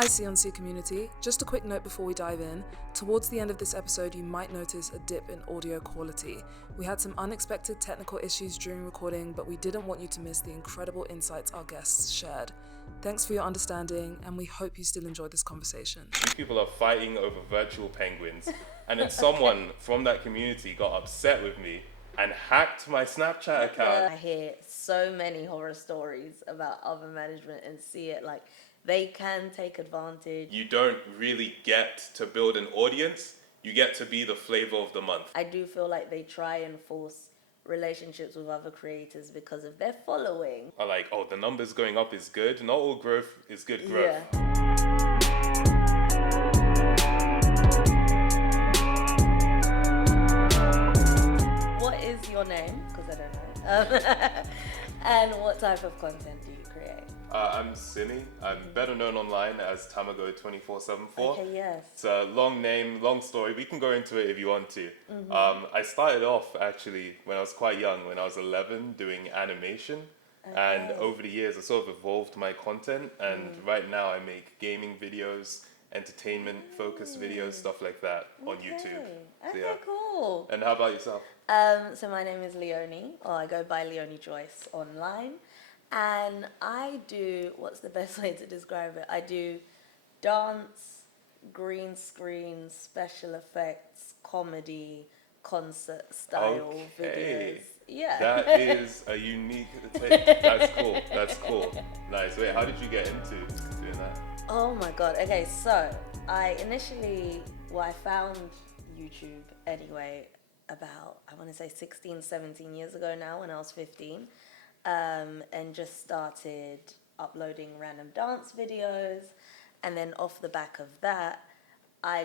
Hi C community, just a quick note before we dive in. Towards the end of this episode you might notice a dip in audio quality. We had some unexpected technical issues during recording, but we didn't want you to miss the incredible insights our guests shared. Thanks for your understanding, and we hope you still enjoy this conversation. These people are fighting over virtual penguins, and then someone from that community got upset with me and hacked my Snapchat account. I hear so many horror stories about other management and see it like they can take advantage. You don't really get to build an audience, you get to be the flavor of the month. I do feel like they try and force relationships with other creators because of their following. Are like, oh, the numbers going up is good. Not all growth is good growth. Yeah. What is your name? Because I don't know. And what type of content do you create? I'm Simi. I'm better known online as Tamago24774. Okay, yes. It's a long name, long story. We can go into it if you want to. I started off actually when I was quite young, when I was 11, doing animation. Okay. And over the years, I sort of evolved my content. And right now I make gaming videos, entertainment-focused videos, stuff like that on YouTube. Okay, yeah. cool. And how about yourself? So my name is Leoni, or I go by Leoni Joyce online. And I do, what's the best way to describe it? I do dance, green screen, special effects, comedy, concert style videos. Yeah. That is a unique take. That's cool. That's cool. Nice. Wait, how did you get into doing that? Oh my God. Okay, so I found YouTube anyway about, I want to say 16, 17 years ago now when I was 15. And just started uploading random dance videos, and then off the back of that, I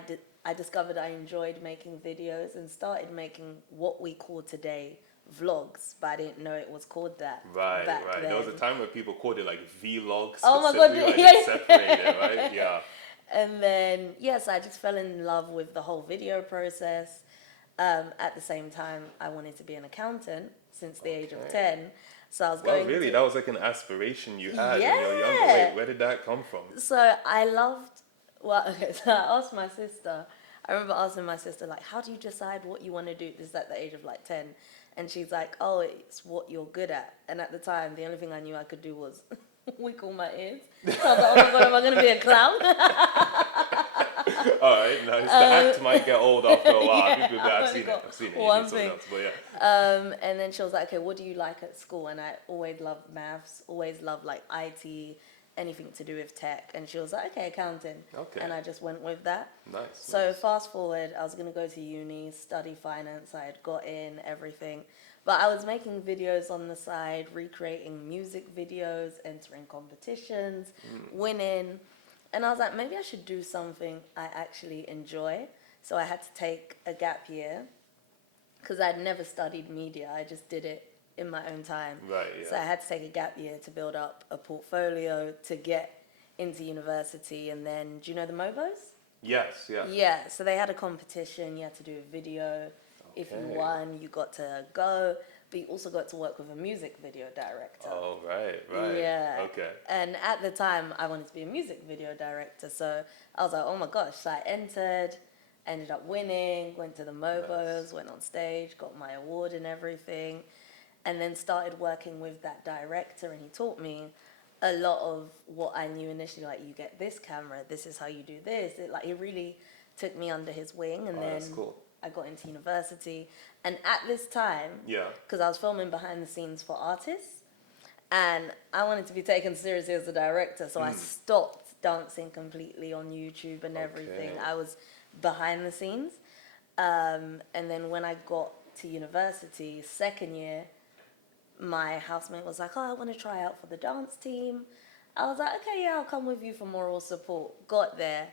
discovered I enjoyed making videos and started making what we call today vlogs, but I didn't know it was called that. Right. Then. There was a time where people called it like vlogs. Oh my God, like yeah. Separated, right? Yeah. And then yes, I just fell in love with the whole video process. At the same time, I wanted to be an accountant since the age of 10. So I was going. Well, really, that was like an aspiration you had when you were younger. Wait, where did that come from? So I loved. Well, okay. So I asked my sister. I remember asking my sister, like, how do you decide what you want to do? This is at the age of like 10, and she's like, oh, it's what you're good at. And at the time, the only thing I knew I could do was wiggle my ears. So I was like, oh my God, am I going to be a clown? All right, nice. The act might get old after a while. Yeah, I've seen it. One thing. Else, but yeah. And then she was like, okay, what do you like at school? And I always loved maths, always loved like IT, anything to do with tech. And she was like, okay, accounting. Okay. And I just went with that. Nice. So fast forward, I was going to go to uni, study finance. I had got in, everything. But I was making videos on the side, recreating music videos, entering competitions, winning. And I was like, maybe I should do something I actually enjoy. So I had to take a gap year because I'd never studied media. I just did it in my own time. Right, yeah. So I had to take a gap year to build up a portfolio to get into university. And then, do you know the Mobos? Yes, yeah. Yeah, so they had a competition. You had to do a video. If you won, you got to go. But you also got to work with a music video director. Oh, right. Yeah. Okay. And at the time, I wanted to be a music video director. So I was like, oh my gosh. So I ended up winning, went to the Mobos, went on stage, got my award and everything. And then started working with that director. And he taught me a lot of what I knew initially. Like, you get this camera, this is how you do this. He really took me under his wing. And then that's cool. I got into university, and at this time, because I was filming behind the scenes for artists, and I wanted to be taken seriously as a director, so I stopped dancing completely on YouTube and everything. I was behind the scenes, and then when I got to university, second year, my housemate was like, oh, I want to try out for the dance team. I was like, okay, yeah, I'll come with you for moral support. Got there,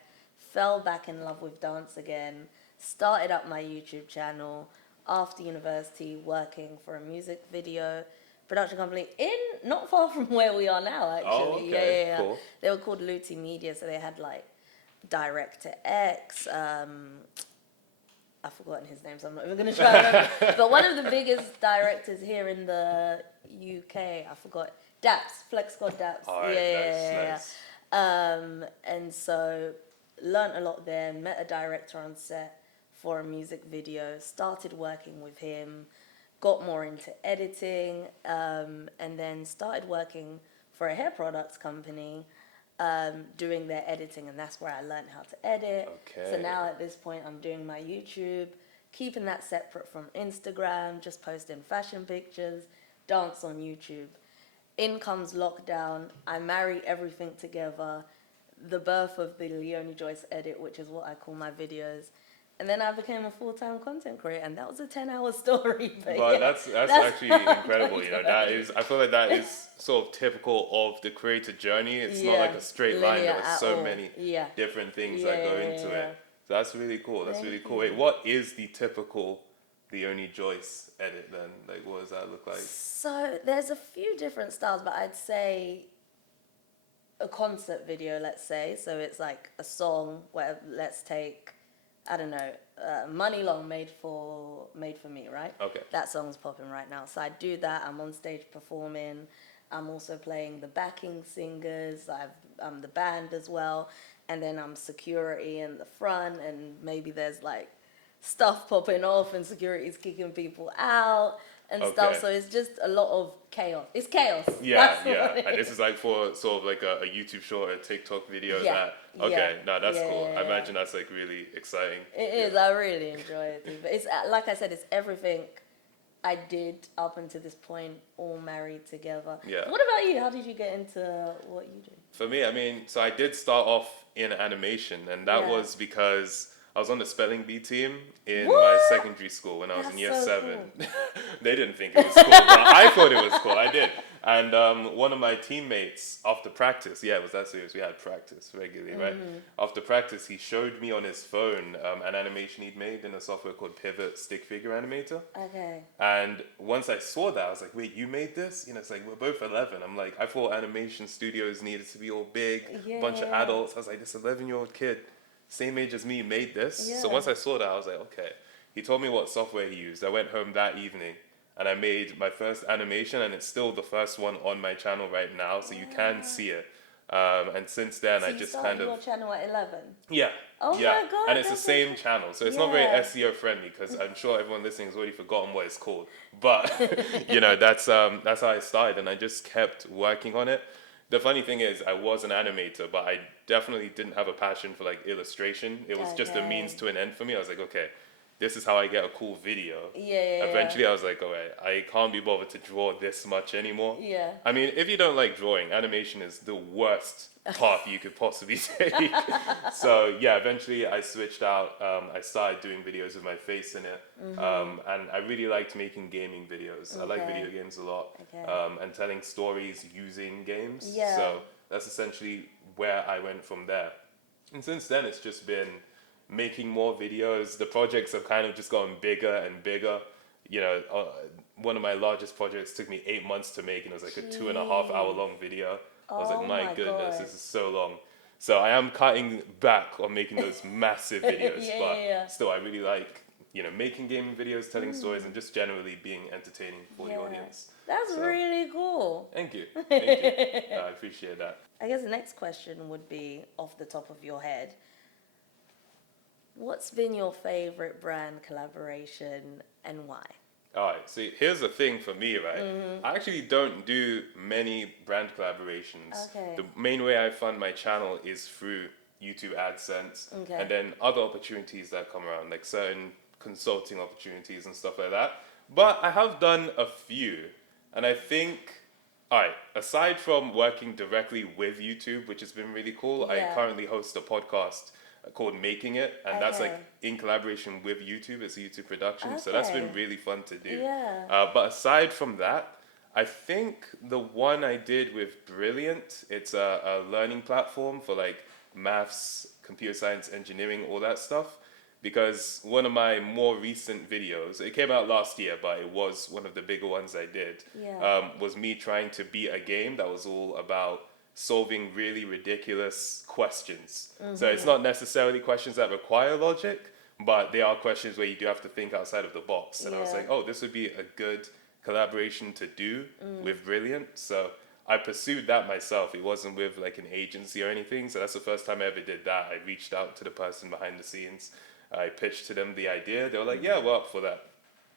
fell back in love with dance again, started up my YouTube channel after university, working for a music video production company not far from where we are now, actually. Oh, okay. Yeah. Cool. They were called Luti Media, so they had like Director X, I've forgotten his name, so I'm not even going to try to remember. But one of the biggest directors here in the UK, I forgot, Daps, Flex God Daps. All right, nice. And so learned a lot there, met a director on set for a music video, started working with him, got more into editing, and then started working for a hair products company, doing their editing, and that's where I learned how to edit. Okay. So now at this point I'm doing my YouTube, keeping that separate from Instagram, just posting fashion pictures, dance on YouTube. In comes lockdown, I marry everything together, the birth of the Leoni Joyce edit, which is what I call my videos. And then I became a full-time content creator, and that was a 10-hour story. But yeah, that's actually incredible. You know, that is, I feel like that is sort of typical of the creator journey. It's not like a straight line. There are so many different things that go into it. So that's really cool. That's really cool. Wait, what is the typical Leoni Joyce edit then? Like, what does that look like? So there's a few different styles, but I'd say a concert video, let's say. So it's like a song where, let's take, I don't know, Money Long made for me, right? Okay. That song's popping right now. So I do that. I'm on stage performing. I'm also playing the backing singers. I'm the band as well. And then I'm security in the front, and maybe there's like stuff popping off and security's kicking people out and stuff. So it's just a lot of chaos. It's chaos. Yeah, yeah. And this is like for sort of like a YouTube short, a TikTok video. That's cool. I imagine that's like really exciting. It is. I really enjoy it too. But it's like I said, it's everything I did up until this point, all married together. Yeah. What about you? How did you get into what you do? For me, I mean, so I did start off in animation, and that was because I was on the spelling bee team in my secondary school when I was in year 7. Cool. They didn't think it was cool, but I thought it was cool. I did. And one of my teammates, after practice, it was that serious, we had practice regularly, right? After practice, he showed me on his phone an animation he'd made in a software called Pivot Stick Figure Animator. Okay. And once I saw that, I was like, wait, you made this? You know, it's like, we're both 11. I'm like, I thought animation studios needed to be all big, a bunch of adults. I was like, this 11-year-old kid, same age as me, made this. So once I saw that, I was like, okay. He told me what software he used. I went home that evening and I made my first animation, and it's still the first one on my channel right now, so you can see it. And since then, I just kind of... your channel at 11? Yeah. Oh my God. And it's the same channel, so it's not very SEO friendly, because I'm sure everyone listening has already forgotten what it's called. But, you know, that's how I started, and I just kept working on it. The funny thing is, I was an animator, but I definitely didn't have a passion for like illustration. It was just a means to an end for me. I was like, okay, this is how I get a cool video. Eventually, I was like, all right, I can't be bothered to draw this much anymore. I mean, if you don't like drawing, animation is the worst path you could possibly take. So yeah, eventually I switched out. I started doing videos with my face in it. And I really liked making gaming videos. I like video games a lot. And telling stories using games. So that's essentially where I went from there. And since then, it's just been making more videos. The projects have kind of just gotten bigger and bigger. You know, one of my largest projects took me 8 months to make, and it was like a 2.5 hour long video. I was like, my goodness, this is so long. So I am cutting back on making those massive videos, but still I really like, you know, making gaming videos, telling stories, and just generally being entertaining for the audience. That's really cool. Thank you. Thank you. I appreciate that. I guess the next question would be, off the top of your head, what's been your favorite brand collaboration and why? All right, so here's the thing for me, right? I actually don't do many brand collaborations. The main way I fund my channel is through YouTube AdSense, and then other opportunities that come around, like certain consulting opportunities and stuff like that. But I have done a few, and I think, all right, aside from working directly with YouTube, which has been really cool, I currently host a podcast called Making It, and that's like in collaboration with YouTube. It's a YouTube production, so that's been really fun to do. But aside from that, I think the one I did with Brilliant, it's a learning platform for like maths, computer science, engineering, all that stuff. Because one of my more recent videos, it came out last year, but it was one of the bigger ones I did, was me trying to beat a game that was all about solving really ridiculous questions. So it's not necessarily questions that require logic, but they are questions where you do have to think outside of the box. And I was like, oh, this would be a good collaboration to do with Brilliant. So I pursued that myself. It wasn't with like an agency or anything. So that's the first time I ever did that. I reached out to the person behind the scenes. I pitched to them the idea. They were like, yeah, we're up for that.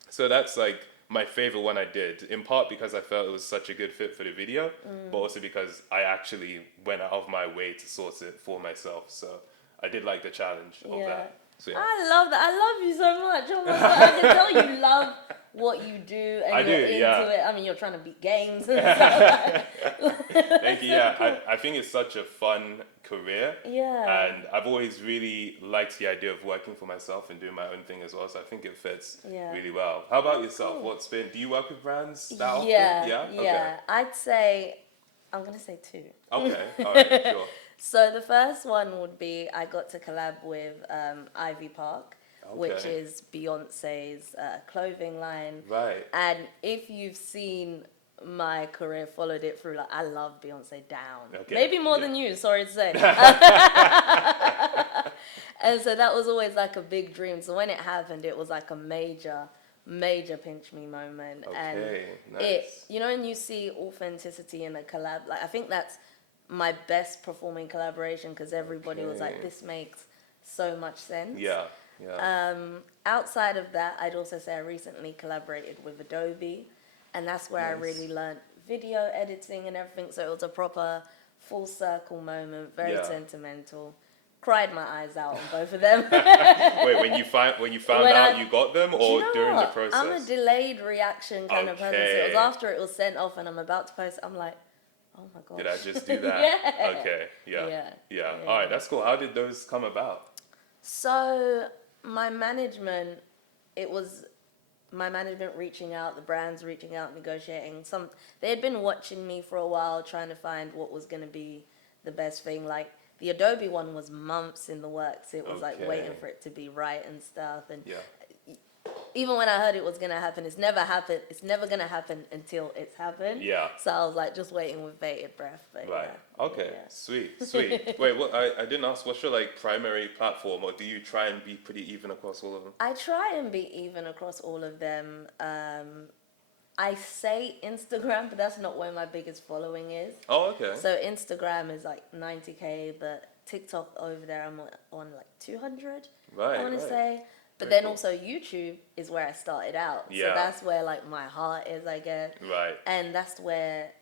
So that's like my favorite one I did, in part because I felt it was such a good fit for the video, but also because I actually went out of my way to source it for myself. So I did like the challenge of that. So, yeah. I love that. I love you so much. Oh my God. I can tell you love what you do and you're into it. I mean, you're trying to beat games and stuff. Thank you. Yeah, cool. I think it's such a fun career. Yeah. And I've always really liked the idea of working for myself and doing my own thing as well. So I think it fits really well. How about yourself? Cool. Do you work with brands that often? Yeah. Okay. I'd say, I'm going to say 2. Okay. All right. Sure. So the first one would be I got to collab with Ivy Park, which is Beyonce's clothing line. Right. And if you've seen my career, followed it through, like, I love Beyonce down. Okay. Maybe more than you, sorry to say. And so that was always like a big dream. So when it happened, it was like a major pinch me moment. Okay, and nice. and you see authenticity in a collab, like I think that's my best performing collaboration, because everybody was like, this makes so much sense. Yeah. Outside of that, I'd also say I recently collaborated with Adobe, and that's where I really learned video editing and everything. So it was a proper full circle moment, very sentimental. Cried my eyes out on both of them. Wait, when you found out you got them, or during the process? I'm a delayed reaction kind of person. So it was after it was sent off and I'm about to post, I'm like, oh my gosh. Did I just do that? Okay. Yeah. All right, that's cool. How did those come about? So my management reaching out, the brands reaching out, negotiating. They had been watching me for a while, trying to find what was going to be the best thing. Like, the Adobe one was months in the works. It was like waiting for it to be right and stuff. And even when I heard it was going to happen, it's never happened. It's never going to happen until it's happened. Yeah. So I was like just waiting with bated breath. But right. Okay. Yeah. Sweet. Wait, I didn't ask, what's your like primary platform, or do you try and be pretty even across all of them? I try and be even across all of them. I say Instagram, but that's not where my biggest following is. Oh, okay. So Instagram is like 90K, but TikTok over there I'm on like 200. Right. I want to say. But then also YouTube is where I started out. Yeah. So that's where like my heart is, I guess. Right. And that's where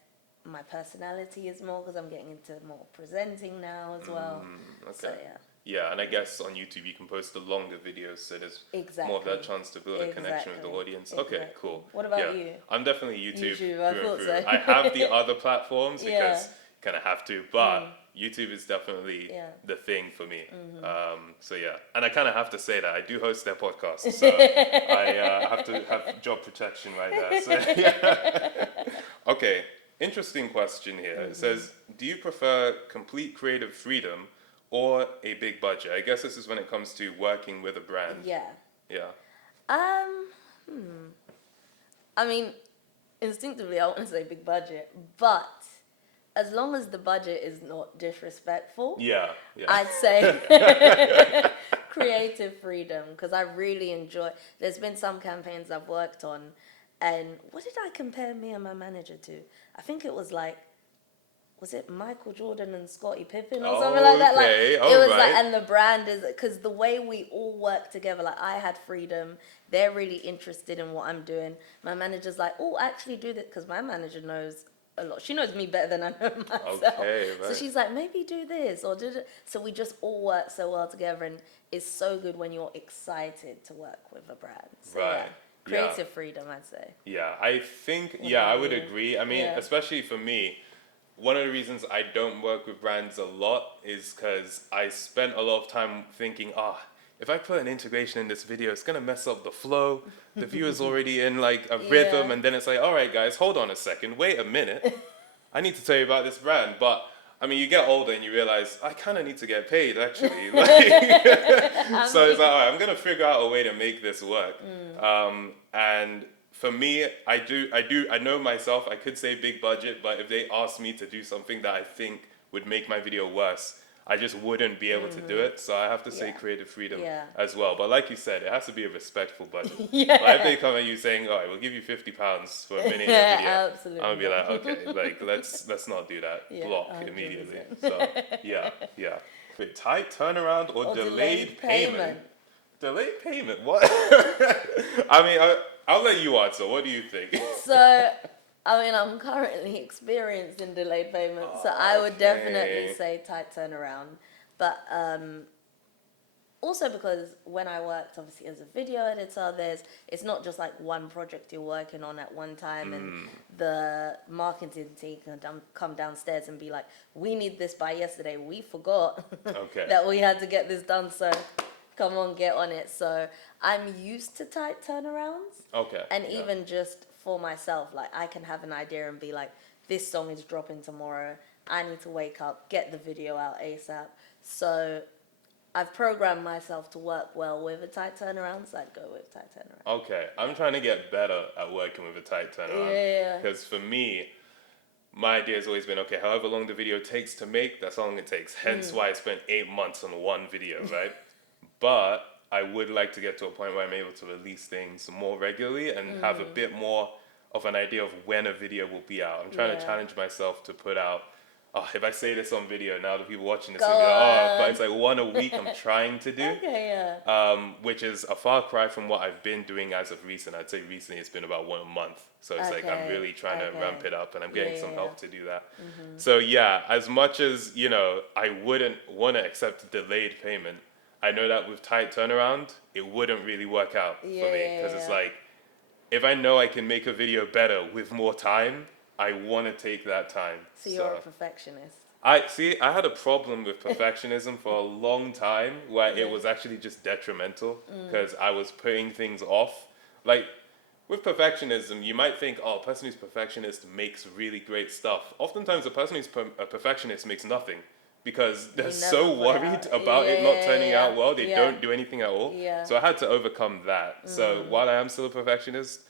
my personality is more, because I'm getting into more presenting now as well. Okay. So yeah. Yeah, and I guess on YouTube you can post the longer videos, so there's more of that chance to build a connection with the audience. Okay, cool. What about you? I'm definitely YouTube. I thought so. I have the other platforms because kind of have to, but YouTube is definitely the thing for me. So yeah, and I kind of have to say that I do host their podcast, so I have to have job protection right there. So yeah. Okay, interesting question here. It says, do you prefer complete creative freedom or a big budget? I guess this is when it comes to working with a brand. Yeah. I mean, instinctively I want to say big budget, but as long as the budget is not disrespectful, I'd say creative freedom, because I really enjoy. There's been some campaigns I've worked on, and what did I compare me and my manager to? I think it was like, was it Michael Jordan and Scottie Pippen or something like that? Like, it was like, and the brand is, because the way we all work together, like I had freedom. They're really interested in what I'm doing. My manager's like, oh, actually do this, because my manager knows a lot. She knows me better than I know myself. So she's like, maybe do this or do it. So we just all work so well together, and it's so good when you're excited to work with a brand. So creative freedom, I'd say. Yeah, I think, I would agree. I mean, especially for me, one of the reasons I don't work with brands a lot is because I spent a lot of time thinking, if I put an integration in this video, it's going to mess up the flow. The viewer's already in like a rhythm, and then it's like, all right, guys, hold on a second. Wait a minute. I need to tell you about this brand. But I mean, you get older and you realize, I kind of need to get paid, actually. So it's like, all right, I'm going to figure out a way to make this work. And for me, I know myself, I could say big budget, but if they ask me to do something that I think would make my video worse, I just wouldn't be able to do it. So I have to say creative freedom as well. But like you said, it has to be a respectful budget. Like if they come at you saying, "All right, we'll give you £50 for a minute in a video," absolutely. I'll be like, "Okay, like let's not do that. Block 100%. immediately." So yeah. Wait, tight turnaround or delayed payment? Delayed payment? What? I mean, I'll let you answer. What do you think? So, I mean, I'm currently experiencing delayed payments, so I would definitely say tight turnaround. But also because when I worked, obviously, as a video editor, it's not just like one project you're working on at one time, and the marketing team can come downstairs and be like, "We need this by yesterday. We forgot that we had to get this done, so come on, get on it." So I'm used to tight turnarounds. Okay. And even just for myself, like I can have an idea and be like, this song is dropping tomorrow. I need to wake up, get the video out ASAP. So I've programmed myself to work well with a tight turnaround, so I'd go with tight turnaround. Okay. I'm trying to get better at working with a tight turnaround. Yeah. Because for me, my idea has always been, okay, however long the video takes to make, that's how long it takes. Hence why I spent 8 months on one video, right? But I would like to get to a point where I'm able to release things more regularly and have a bit more of an idea of when a video will be out. I'm trying to challenge myself to put out, if I say this on video, now the people watching this will be like, but it's like one a week I'm trying to do. Which is a far cry from what I've been doing as of recent. I'd say recently it's been about one a month. So it's like I'm really trying to ramp it up, and I'm getting some help to do that. So yeah, as much as, I wouldn't want to accept delayed payment, I know that with tight turnaround, it wouldn't really work out for me. Because it's like, if I know I can make a video better with more time, I want to take that time. So you're a perfectionist. I had a problem with perfectionism for a long time where it was actually just detrimental because I was putting things off. Like, with perfectionism, you might think, a person who's perfectionist makes really great stuff. Oftentimes, a person who's a perfectionist makes nothing. Because they're so worried about it not turning out well, they don't do anything at all. So I had to overcome that. So while I am still a perfectionist,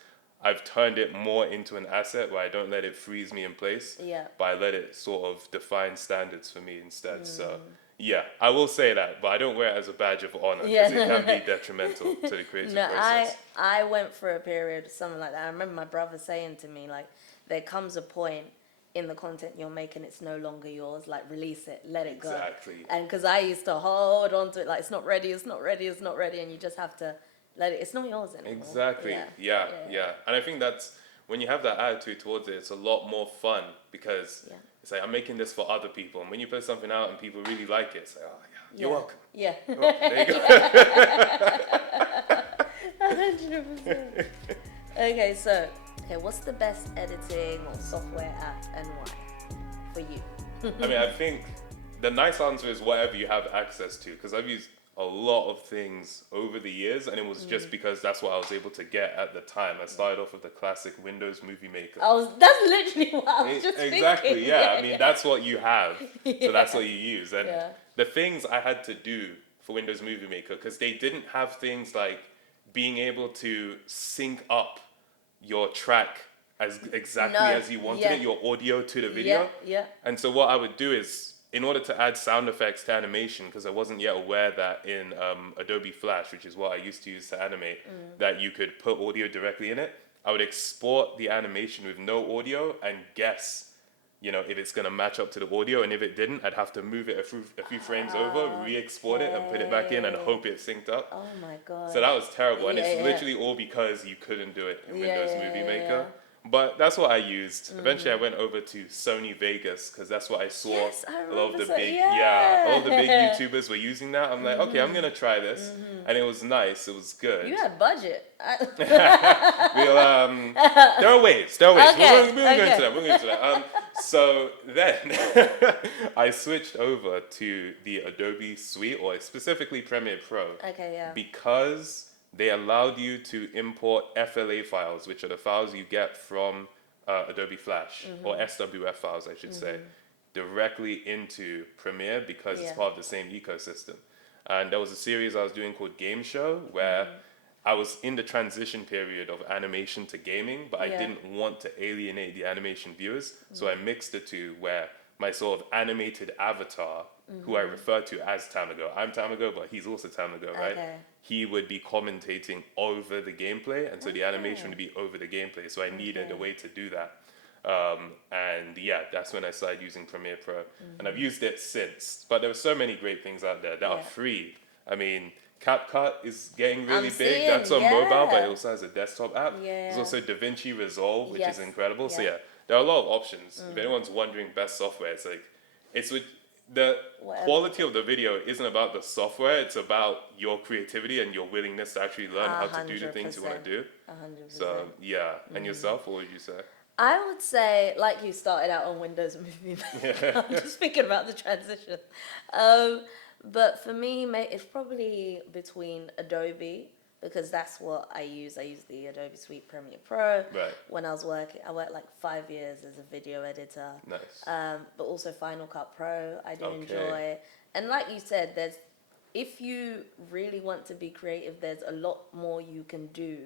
I've turned it more into an asset where I don't let it freeze me in place, but I let it sort of define standards for me instead. So yeah, I will say that, but I don't wear it as a badge of honor because it can be detrimental to the creative process. I went through a period, something like that. I remember my brother saying to me, like, there comes a point in the content you're making, it's no longer yours, like release it, let it go. Exactly. And because I used to hold on to it, like it's not ready, and you just have to let it, it's not yours anymore. Exactly. Yeah. And I think that's, when you have that attitude towards it, it's a lot more fun because it's like, I'm making this for other people. And when you put something out and people really like it, it's like, you're welcome. Yeah. You're welcome. There you go. 100%. Okay, so what's the best editing or software app and why for you? I mean, I think the nice answer is whatever you have access to, because I've used a lot of things over the years, and it was just because that's what I was able to get at the time. I started off with the classic Windows Movie Maker. That's literally what I was just exactly, thinking. Yeah. I mean, that's what you have, so that's what you use. And the things I had to do for Windows Movie Maker, because they didn't have things like being able to sync up your track as exactly as you wanted it, your audio to the video. And so what I would do is, in order to add sound effects to animation, because I wasn't yet aware that in Adobe Flash, which is what I used to use to animate, that you could put audio directly in it, I would export the animation with no audio and guess, if it's going to match up to the audio. And if it didn't, I'd have to move it a few frames over, re-export it and put it back in and hope it synced up. Oh my God. So that was terrible. And it's literally all because you couldn't do it in Windows Movie Maker. But that's what I used. Eventually, I went over to Sony Vegas because that's what I saw. Yes, I a lot of the big, yeah. all of the big YouTubers were using that. I'm like, okay, I'm gonna try this, and it was nice. It was good. You had budget. There are ways. There are ways. Okay, We're gonna go into that. We're gonna go into that. So then I switched over to the Adobe Suite, or specifically Premiere Pro. Okay, yeah. Because they allowed you to import FLA files, which are the files you get from Adobe Flash, or SWF files, I should say, directly into Premiere because it's part of the same ecosystem. And there was a series I was doing called Game Show where I was in the transition period of animation to gaming, but I didn't want to alienate the animation viewers. So I mixed the two where my sort of animated avatar, who I refer to as Tamago. I'm Tamago, but he's also Tamago, right? Okay. He would be commentating over the gameplay, and so the animation would be over the gameplay. So I needed a way to do that. And yeah, that's when I started using Premiere Pro. And I've used it since. But there are so many great things out there that are free. I mean, CapCut is getting really big. That's on mobile, but it also has a desktop app. There's also DaVinci Resolve, which is incredible. So yeah, there are a lot of options. If anyone's wondering best software, it's like, it's with the quality of the video isn't about the software, it's about your creativity and your willingness to actually learn how to do the things you want to do. 100%. So yeah, and yourself, what would you say? I would say, like you started out on Windows Movie Maker. I'm just thinking about the transition. But for me, it's probably between Adobe, because that's what I use. I use the Adobe Suite Premiere Pro. Right. When I was working, I worked like 5 years as a video editor. Nice. But also Final Cut Pro, I do enjoy. And like you said, if you really want to be creative, there's a lot more you can do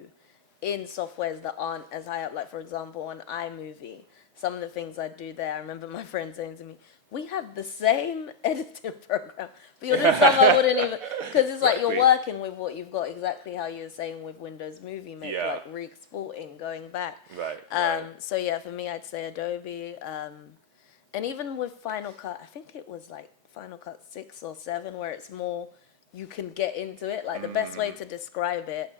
in softwares that aren't as high up. Like, for example, on iMovie, some of the things I do there, I remember my friend saying to me, we have the same editing program, but you're doing something I wouldn't even, because it's like you're working with what you've got, exactly how you were saying with Windows Movie Maker, like re-exporting, going back. So yeah, for me, I'd say Adobe. And even with Final Cut, I think it was like Final Cut 6 or 7, where it's more, you can get into it. Like the best way to describe it,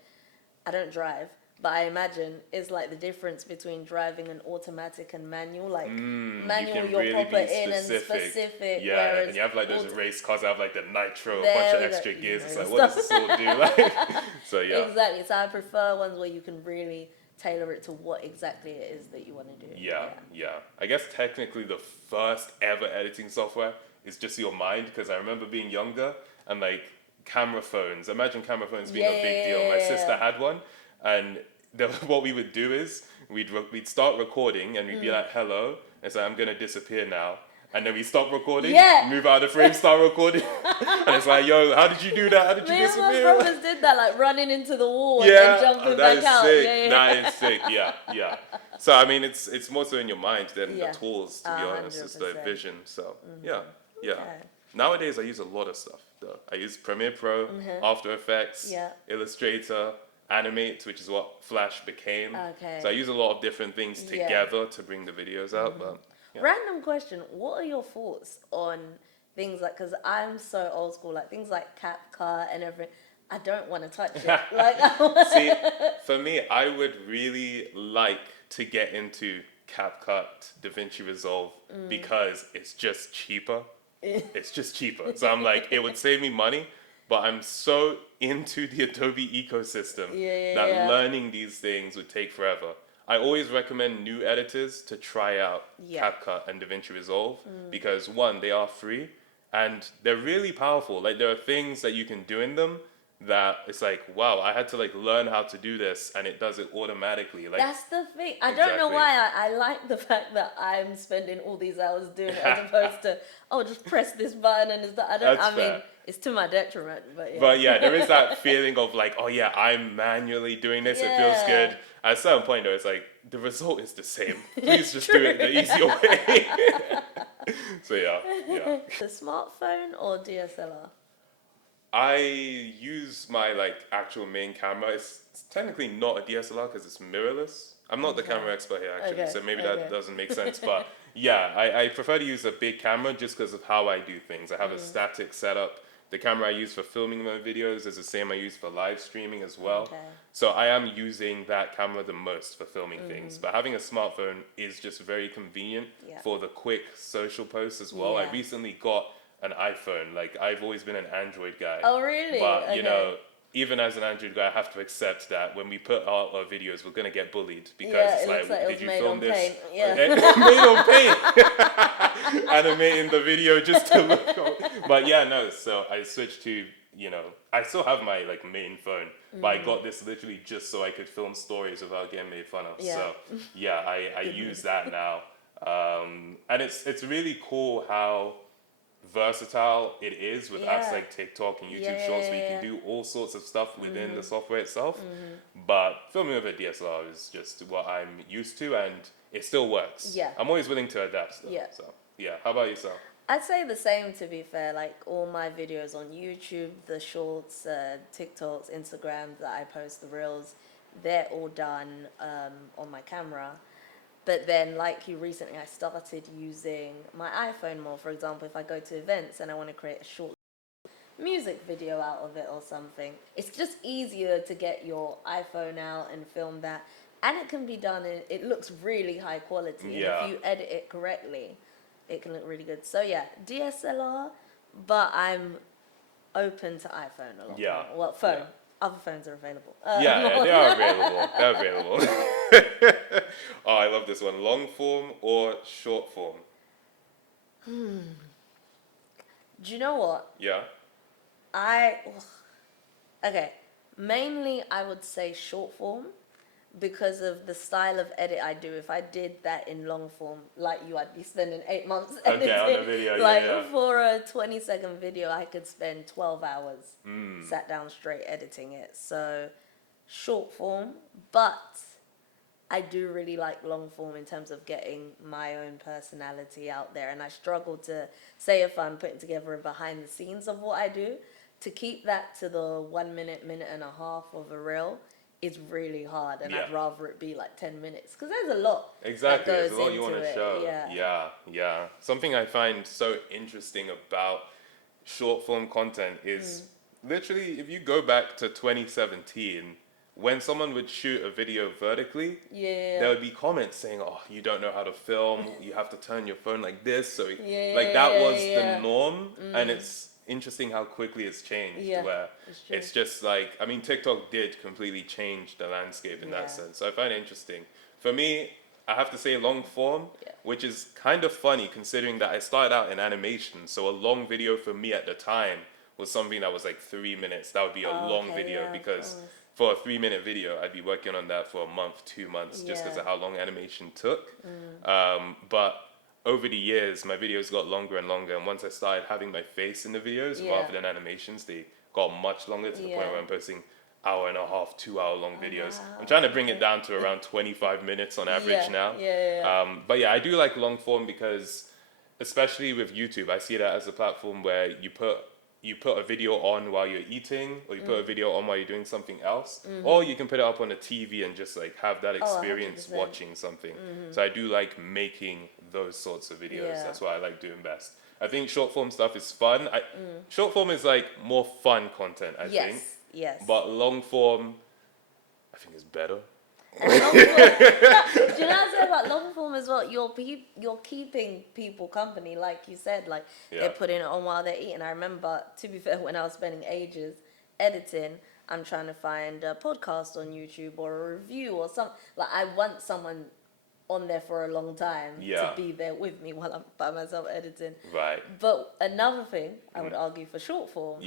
I don't drive, but I imagine it's like the difference between driving an automatic and manual. Like manual, you're really proper in and specific. Yeah, and you have like those race cars that have like the nitro, a bunch of extra gears. It's like, what does this all do? Like, so yeah. Exactly. So I prefer ones where you can really tailor it to what exactly it is that you want to do. Yeah. I guess technically the first ever editing software is just your mind, because I remember being younger and like camera phones. Imagine camera phones being a big deal. My sister had one. And what we would do is we'd start recording and we'd be like, hello, and so I'm going to disappear now. And then we stop recording, move out of the frame, start recording. And it's like, yo, how did you do that? How did you disappear? My brothers did that, like running into the wall and then jumping back out. Sick. That is sick, yeah. So, I mean, it's more so in your mind than the tools, to be honest. 100%. It's the vision. So, yeah. Okay. Nowadays, I use a lot of stuff, though. I use Premiere Pro, After Effects, Illustrator, Animate, which is what Flash became. So I use a lot of different things together to bring the videos out. But random question: what are your thoughts on things like? Because I'm so old school, like things like CapCut and everything. I don't want to touch it. Like, see, for me, I would really like to get into CapCut, DaVinci Resolve, because it's just cheaper. It's just cheaper. So I'm like, it would save me money. But I'm so into the Adobe ecosystem that learning these things would take forever. I always recommend new editors to try out CapCut and DaVinci Resolve because, one, they are free and they're really powerful. Like, there are things that you can do in them that it's like, wow, I had to like learn how to do this and it does it automatically. Like, that's the thing. I don't know why I like the fact that I'm spending all these hours doing it as opposed to, just press this button and it's that. I mean, it's to my detriment, but yeah. But yeah, there is that feeling of like, oh yeah, I'm manually doing this. It feels good. At a certain point though, it's like, the result is the same. Please just do it the easier way. So yeah. The smartphone or DSLR? I use my like actual main camera. It's technically not a DSLR because it's mirrorless. I'm not the camera expert here actually, so maybe that doesn't make sense. But yeah, I prefer to use a big camera just because of how I do things. I have a static setup. The camera I use for filming my videos is the same I use for live streaming as well. So I am using that camera the most for filming things. But having a smartphone is just very convenient for the quick social posts as well. I recently got an iPhone. Like, I've always been an Android guy. Oh, really? But, you know, even as an Android guy, I have to accept that when we put out our videos, we're going to get bullied. Because it's like, did you film this? Paint. Made on paint. Animating the video just to look cool. But yeah, no, so I switched to, you know, I still have my like main phone, but I got this literally just so I could film stories without getting made fun of. So yeah, I use that now. And it's really cool how versatile it is with apps like TikTok and YouTube Shorts, where you can do all sorts of stuff within the software itself. But filming with a DSLR is just what I'm used to, and it still works. I'm always willing to adapt though. So Yeah. How about yourself? I'd say the same, to be fair. Like all my videos on YouTube, the shorts, TikToks, Instagrams that I post, the reels, they're all done on my camera. But then, like you, recently I started using my iPhone more. For example, if I go to events and I want to create a short music video out of it or something, it's just easier to get your iPhone out and film that. And it can be done it looks really high quality. Yeah. And if you edit it correctly, it can look really good. So yeah, DSLR, but I'm open to iPhone a lot more. Well, phone. Yeah. Other phones are available. They are available. They're available. Oh, I love this one. Long form or short form? Do you know what? Yeah. Okay, mainly I would say short form because of the style of edit I do. If I did that in long form, like you, I'd be spending 8 months editing. Okay, on the video, like for a 20-second video, I could spend 12 hours sat down straight editing it. So short form, but I do really like long form in terms of getting my own personality out there. And I struggle to say if I'm putting together a behind the scenes of what I do, to keep that to the 1 minute, minute and a half of a reel is really hard. And I'd rather it be like 10 minutes because there's a lot. Exactly, that goes there's a lot you want to show. Yeah. Something I find so interesting about short form content is literally if you go back to 2017, when someone would shoot a video vertically, there would be comments saying, "Oh, you don't know how to film. You have to turn your phone like this." So, that was the norm, and it's interesting how quickly it's changed. Where it's just like, I mean, TikTok did completely change the landscape in that sense. So I find it interesting. For me, I have to say long form, which is kind of funny considering that I started out in animation. So a long video for me at the time was something that was like 3 minutes. That would be a long video because for a 3-minute video, I'd be working on that for a month, 2 months, just because of how long animation took. But over the years, my videos got longer and longer. And once I started having my face in the videos rather than animations, they got much longer to the point where I'm posting 1.5-hour, 2-hour-long videos. I'm trying to bring it down to around 25 minutes on average now. But I do like long form because, especially with YouTube, I see that as a platform where you put a video on while you're eating, or you put a video on while you're doing something else, or you can put it up on a TV and just like have that experience watching something. So I do like making those sorts of videos. That's what I like doing best. I think short form stuff is fun. Short form is like more fun content, I think. Yes. But long form, I think is better. And long form, do you know what I say about long form as well? You're keeping people company, like you said, like they're putting it on while they're eating. I remember, to be fair, when I was spending ages editing, I'm trying to find a podcast on YouTube or a review or something. Like I want someone on there for a long time to be there with me while I'm by myself editing. Right. But another thing I would argue for short form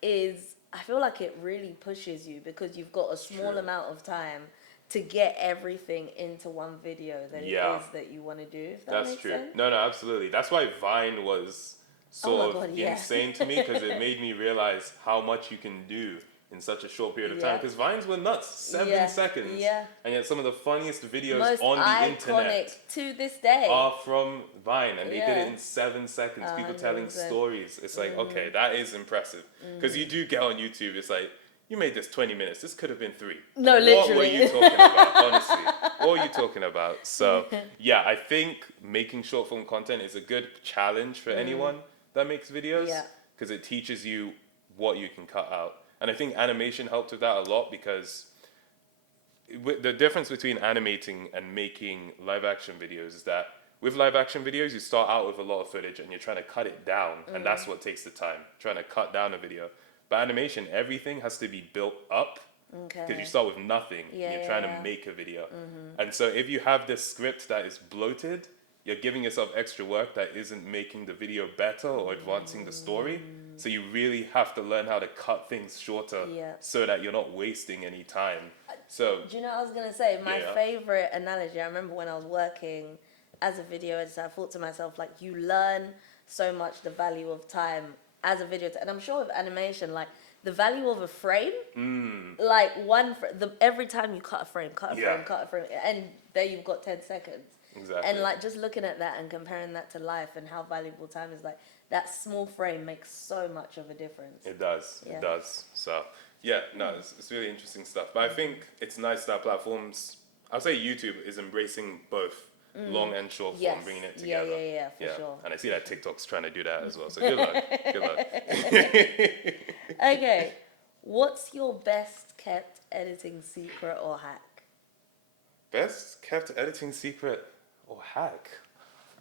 is I feel like it really pushes you because you've got a small amount of time to get everything into one video that it is that you want to do. If that makes sense. No, absolutely. That's why Vine was sort of insane to me because it made me realize how much you can do in such a short period of time. Because Vines were nuts, 7 seconds. And yet some of the funniest videos on the internet to this day are from Vine, and they did it in 7 seconds. People telling stories. It's like, okay, that is impressive. Because you do get on YouTube, it's like, you made this 20 minutes. This could have been 3. No, literally. What were you talking about, honestly? What were you talking about? So, I think making short form content is a good challenge for anyone that makes videos because it teaches you what you can cut out. And I think animation helped with that a lot because the difference between animating and making live action videos is that with live action videos, you start out with a lot of footage and you're trying to cut it down. And that's what takes the time, trying to cut down a video. But animation, everything has to be built up because you start with nothing and you're trying to make a video. And so if you have this script that is bloated, you're giving yourself extra work that isn't making the video better or advancing the story. So you really have to learn how to cut things shorter so that you're not wasting any time. So do you know what I was going to say? My favorite analogy, I remember when I was working as a video editor, I thought to myself, like, you learn so much the value of time as a video editor. And I'm sure with animation, like, the value of a frame, like every time you cut a frame, and there you've got 10 seconds. Exactly. And like just looking at that and comparing that to life and how valuable time is, like that small frame makes so much of a difference. It does. Yeah. It does. So yeah, no, it's really interesting stuff. But I think it's nice that platforms, I'll say YouTube is embracing both long and short form, bringing it together. Yeah, for sure. And I see that TikTok's trying to do that as well. So good luck. Good luck. Okay, what's your best kept editing secret or hack? Best kept editing secret or hack?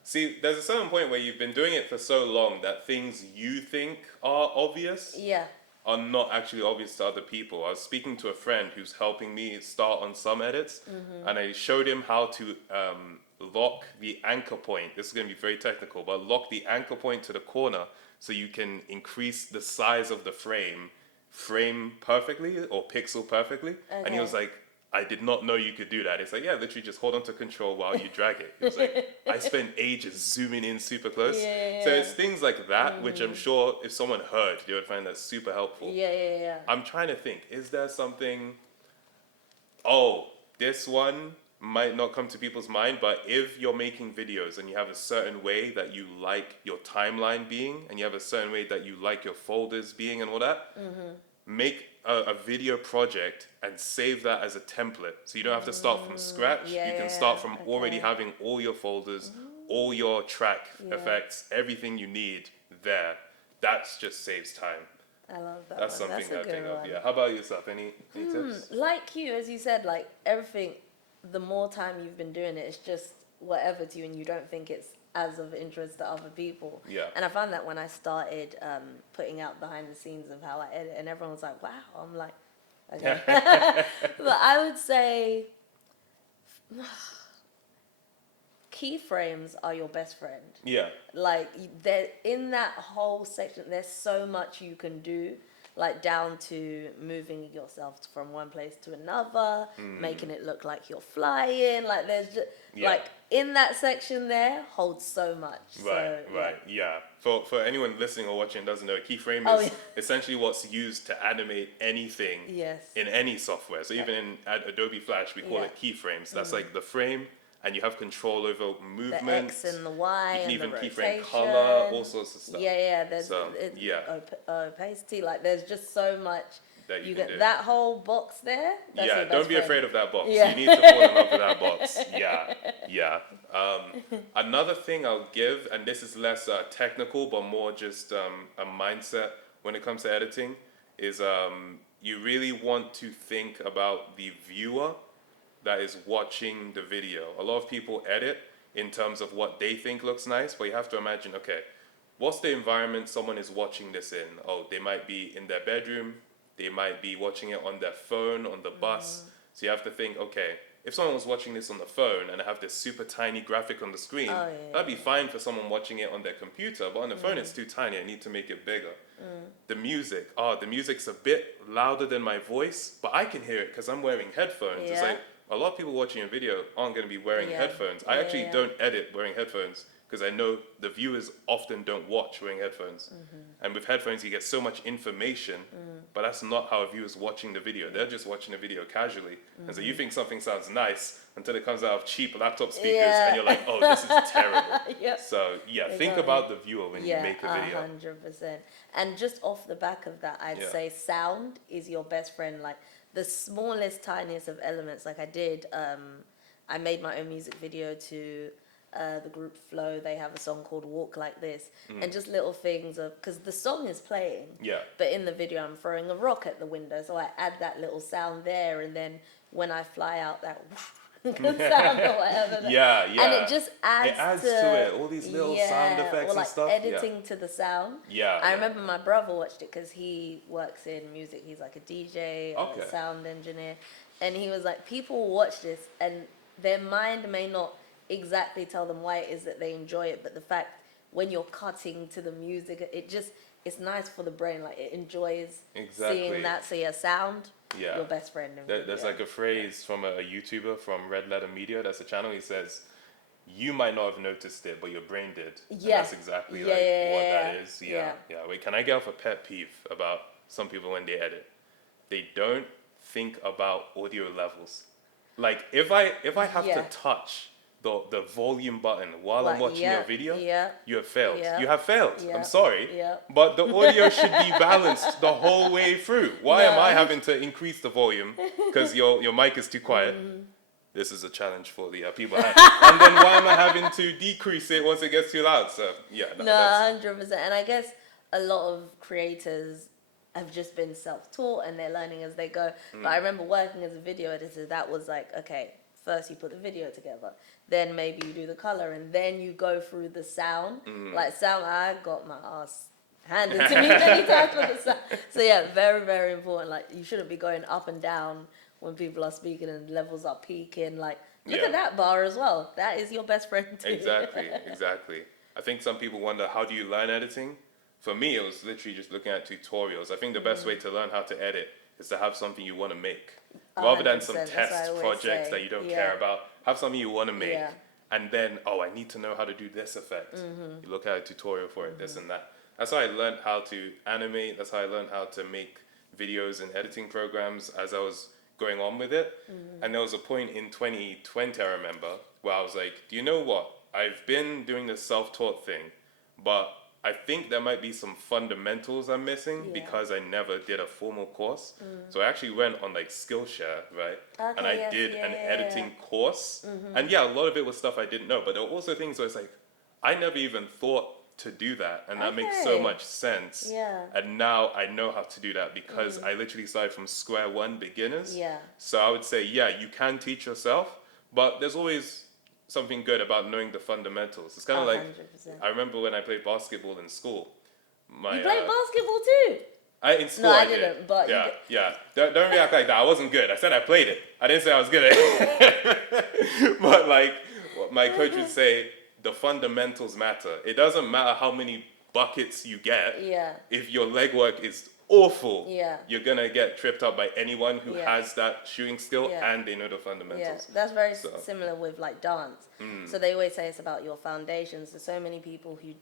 See, there's a certain point where you've been doing it for so long that things you think are obvious are not actually obvious to other people. I was speaking to a friend who's helping me start on some edits, and I showed him how to lock the anchor point. This is going to be very technical, but lock the anchor point to the corner so you can increase the size of the frame perfectly or pixel perfectly. Okay. And he was like, I did not know you could do that. It's like, yeah, literally just hold on to control while you drag it. It was like, I spent ages zooming in super close. So it's things like that, which I'm sure if someone heard, they would find that super helpful. I'm trying to think, is there something, this one might not come to people's mind, but if you're making videos and you have a certain way that you like your timeline being, and you have a certain way that you like your folders being and all that, make a video project and save that as a template. So you don't have to start from scratch. You can start from already having all your folders, all your track effects, everything you need there. That just saves time. I love that. That's one. something That's I think of. Yeah. How about yourself? Any tips? Like you, as you said, like everything, the more time you've been doing it, it's just whatever to you, and you don't think it's as of interest to other people. Yeah. And I found that when I started putting out behind the scenes of how I edit, and everyone was like, wow. I'm like, okay. But I would say keyframes are your best friend. Yeah. Like, in that whole section, there's so much you can do. Like down to moving yourself from one place to another, making it look like you're flying. Like there's just like in that section there holds so much. Right. Yeah. For anyone listening or watching doesn't know, a keyframe is essentially what's used to animate anything in any software. So even in Adobe Flash, we call it keyframes. That's like the frame. And you have control over movement. The X and the Y. You can and even the keyframe color, all sorts of stuff. There's opacity. Like there's just so much. That you get that whole box there. That's don't be afraid of that box. You need to fall in love with that box. Another thing I'll give, and this is less technical, but more just a mindset when it comes to editing, is you really want to think about the viewer that is watching the video. A lot of people edit in terms of what they think looks nice, but you have to imagine, okay, what's the environment someone is watching this in? Oh, they might be in their bedroom, they might be watching it on their phone, on the bus. So you have to think, okay, if someone was watching this on the phone and I have this super tiny graphic on the screen, that'd be fine for someone watching it on their computer, but on the phone it's too tiny, I need to make it bigger. The music's a bit louder than my voice, but I can hear it because I'm wearing headphones. It's like, a lot of people watching a video aren't going to be wearing headphones. I actually don't edit wearing headphones because I know the viewers often don't watch wearing headphones. And with headphones, you get so much information, but that's not how a viewer's watching the video. They're just watching the video casually. And so you think something sounds nice until it comes out of cheap laptop speakers and you're like, oh, this is terrible. So think about the viewer when you make a video. 100%. And just off the back of that, I'd say sound is your best friend. Like, the smallest, tiniest of elements. Like I made my own music video to the group Flow. They have a song called Walk Like This. And just little things of, because the song is playing, but in the video I'm throwing a rock at the window. So I add that little sound there. And then when I fly out, that sound or whatever. And it just adds to it. All these little sound effects or like and stuff. Editing to the sound. I remember my brother watched it because he works in music. He's like a DJ, a sound engineer. And he was like, people watch this and their mind may not exactly tell them why it is that they enjoy it. But the fact when you're cutting to the music, it's nice for the brain. Like it enjoys seeing that. So sound. Your best friend. There's like a phrase from a YouTuber from Red Letter Media. That's a channel. He says, "You might not have noticed it, but your brain did." And that's exactly what that is. Wait, can I get off a pet peeve about some people when they edit? They don't think about audio levels. Like if I have to touch the volume button while I'm watching your video, you have failed. Yeah. You have failed. Yeah. I'm sorry. Yeah. But the audio should be balanced the whole way through. Why am I having to increase the volume because your mic is too quiet? This is a challenge for the people. And then why am I having to decrease it once it gets too loud? So yeah. No, 100%. And I guess a lot of creators have just been self-taught and they're learning as they go. But I remember working as a video editor, that was like, okay, first you put the video together, then maybe you do the color, and then you go through the sound. Like sound, I got my ass handed to me many times for the sound. So yeah, very, very important. Like you shouldn't be going up and down when people are speaking and levels are peaking. Like look at that bar as well. That is your best friend too. Exactly. I think some people wonder, how do you learn editing? For me, it was literally just looking at tutorials. I think the best way to learn how to edit is to have something you want to make. Rather than some test projects that you don't care about, have something you want to make. And then, I need to know how to do this effect. You look at a tutorial for it, this and that. That's how I learned how to animate. That's how I learned how to make videos and editing programs as I was going on with it. And there was a point in 2020, I remember, where I was like, do you know what? I've been doing this self-taught thing, but I think there might be some fundamentals I'm missing because I never did a formal course. So I actually went on like Skillshare, right? Okay, and I did an editing course. And a lot of it was stuff I didn't know, but there were also things where it's like, I never even thought to do that. And that makes so much sense. And now I know how to do that because I literally started from square one, beginners. So I would say, you can teach yourself, but there's always something good about knowing the fundamentals. It's kind of like, 100%. I remember when I played basketball in school. You played basketball too? In school I didn't. But Don't react like that. I wasn't good. I said I played it. I didn't say I was good at it. But like, my coach would say, the fundamentals matter. It doesn't matter how many buckets you get. If your legwork is awful, you're gonna get tripped up by anyone who has that shooting skill and they know the fundamentals. That's very similar with like dance. So they always say it's about your foundations. There's so many people who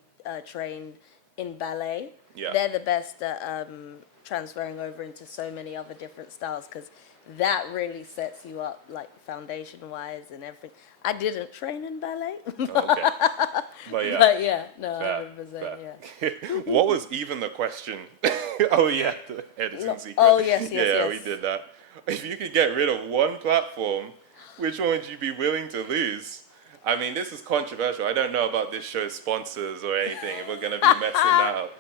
trained in ballet. They're the best at transferring over into so many other different styles because that really sets you up like foundation wise and everything. I didn't train in ballet. But 100%. What was even the question? The editing secret. Yes. We did that. If you could get rid of one platform, which one would you be willing to lose? I mean, this is controversial. I don't know about this show's sponsors or anything, if we're going to be messing that up.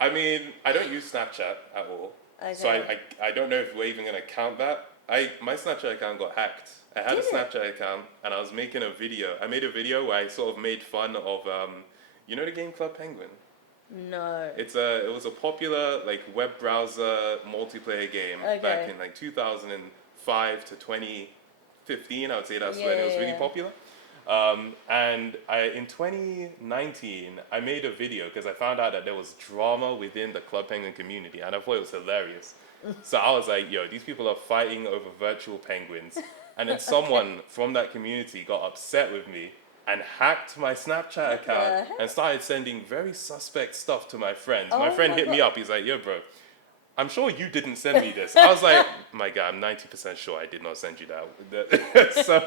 I mean, I don't use Snapchat at all. So I don't know if we're even going to count that. My Snapchat account got hacked. I had a Snapchat account and I was making a video. I made a video where I sort of made fun of, you know the game Club Penguin? No. It was a popular like web browser multiplayer game back in like 2005 to 2015. I would say that's when it was really popular. And in 2019, I made a video because I found out that there was drama within the Club Penguin community, and I thought it was hilarious. So I was like, these people are fighting over virtual penguins. And then someone from that community got upset with me and hacked my Snapchat account and started sending very suspect stuff to my friends. My friend hit me up. He's like, bro, I'm sure you didn't send me this. I was like, my God, I'm 90% sure I did not send you that. So,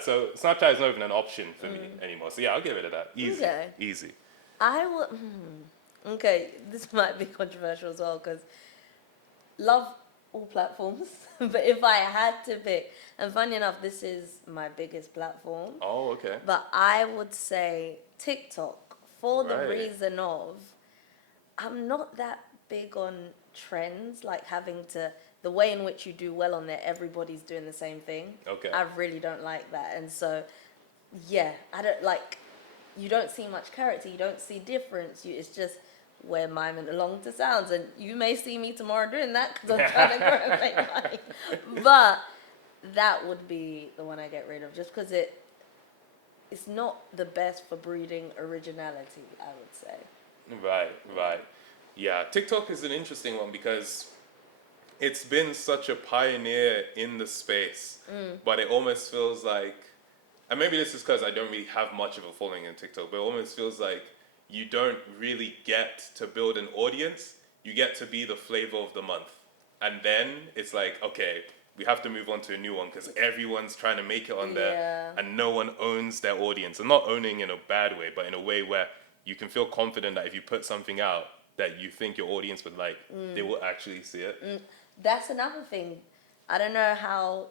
So Snapchat is not even an option for me anymore. So I'll get rid of that. Easy. I will. Okay, this might be controversial as well because love all platforms. But if I had to pick, and funny enough, this is my biggest platform. Oh, okay. But I would say TikTok for the reason of I'm not that big on trends, like the way in which you do well on there, everybody's doing the same thing. Okay. I really don't like that. And so, I don't like, you don't see much character, you don't see difference. It's just, we're miming along to sounds. And you may see me tomorrow doing that because I'm trying to grow and make money. But that would be the one I get rid of just because it's not the best for breeding originality, I would say. Right. Yeah, TikTok is an interesting one because it's been such a pioneer in the space, but it almost feels like, and maybe this is because I don't really have much of a following in TikTok, but it almost feels like you don't really get to build an audience. You get to be the flavor of the month. And then it's like, okay, we have to move on to a new one because everyone's trying to make it on there, and no one owns their audience. And not owning in a bad way, but in a way where you can feel confident that if you put something out that you think your audience would like, they will actually see it. That's another thing. I don't know how,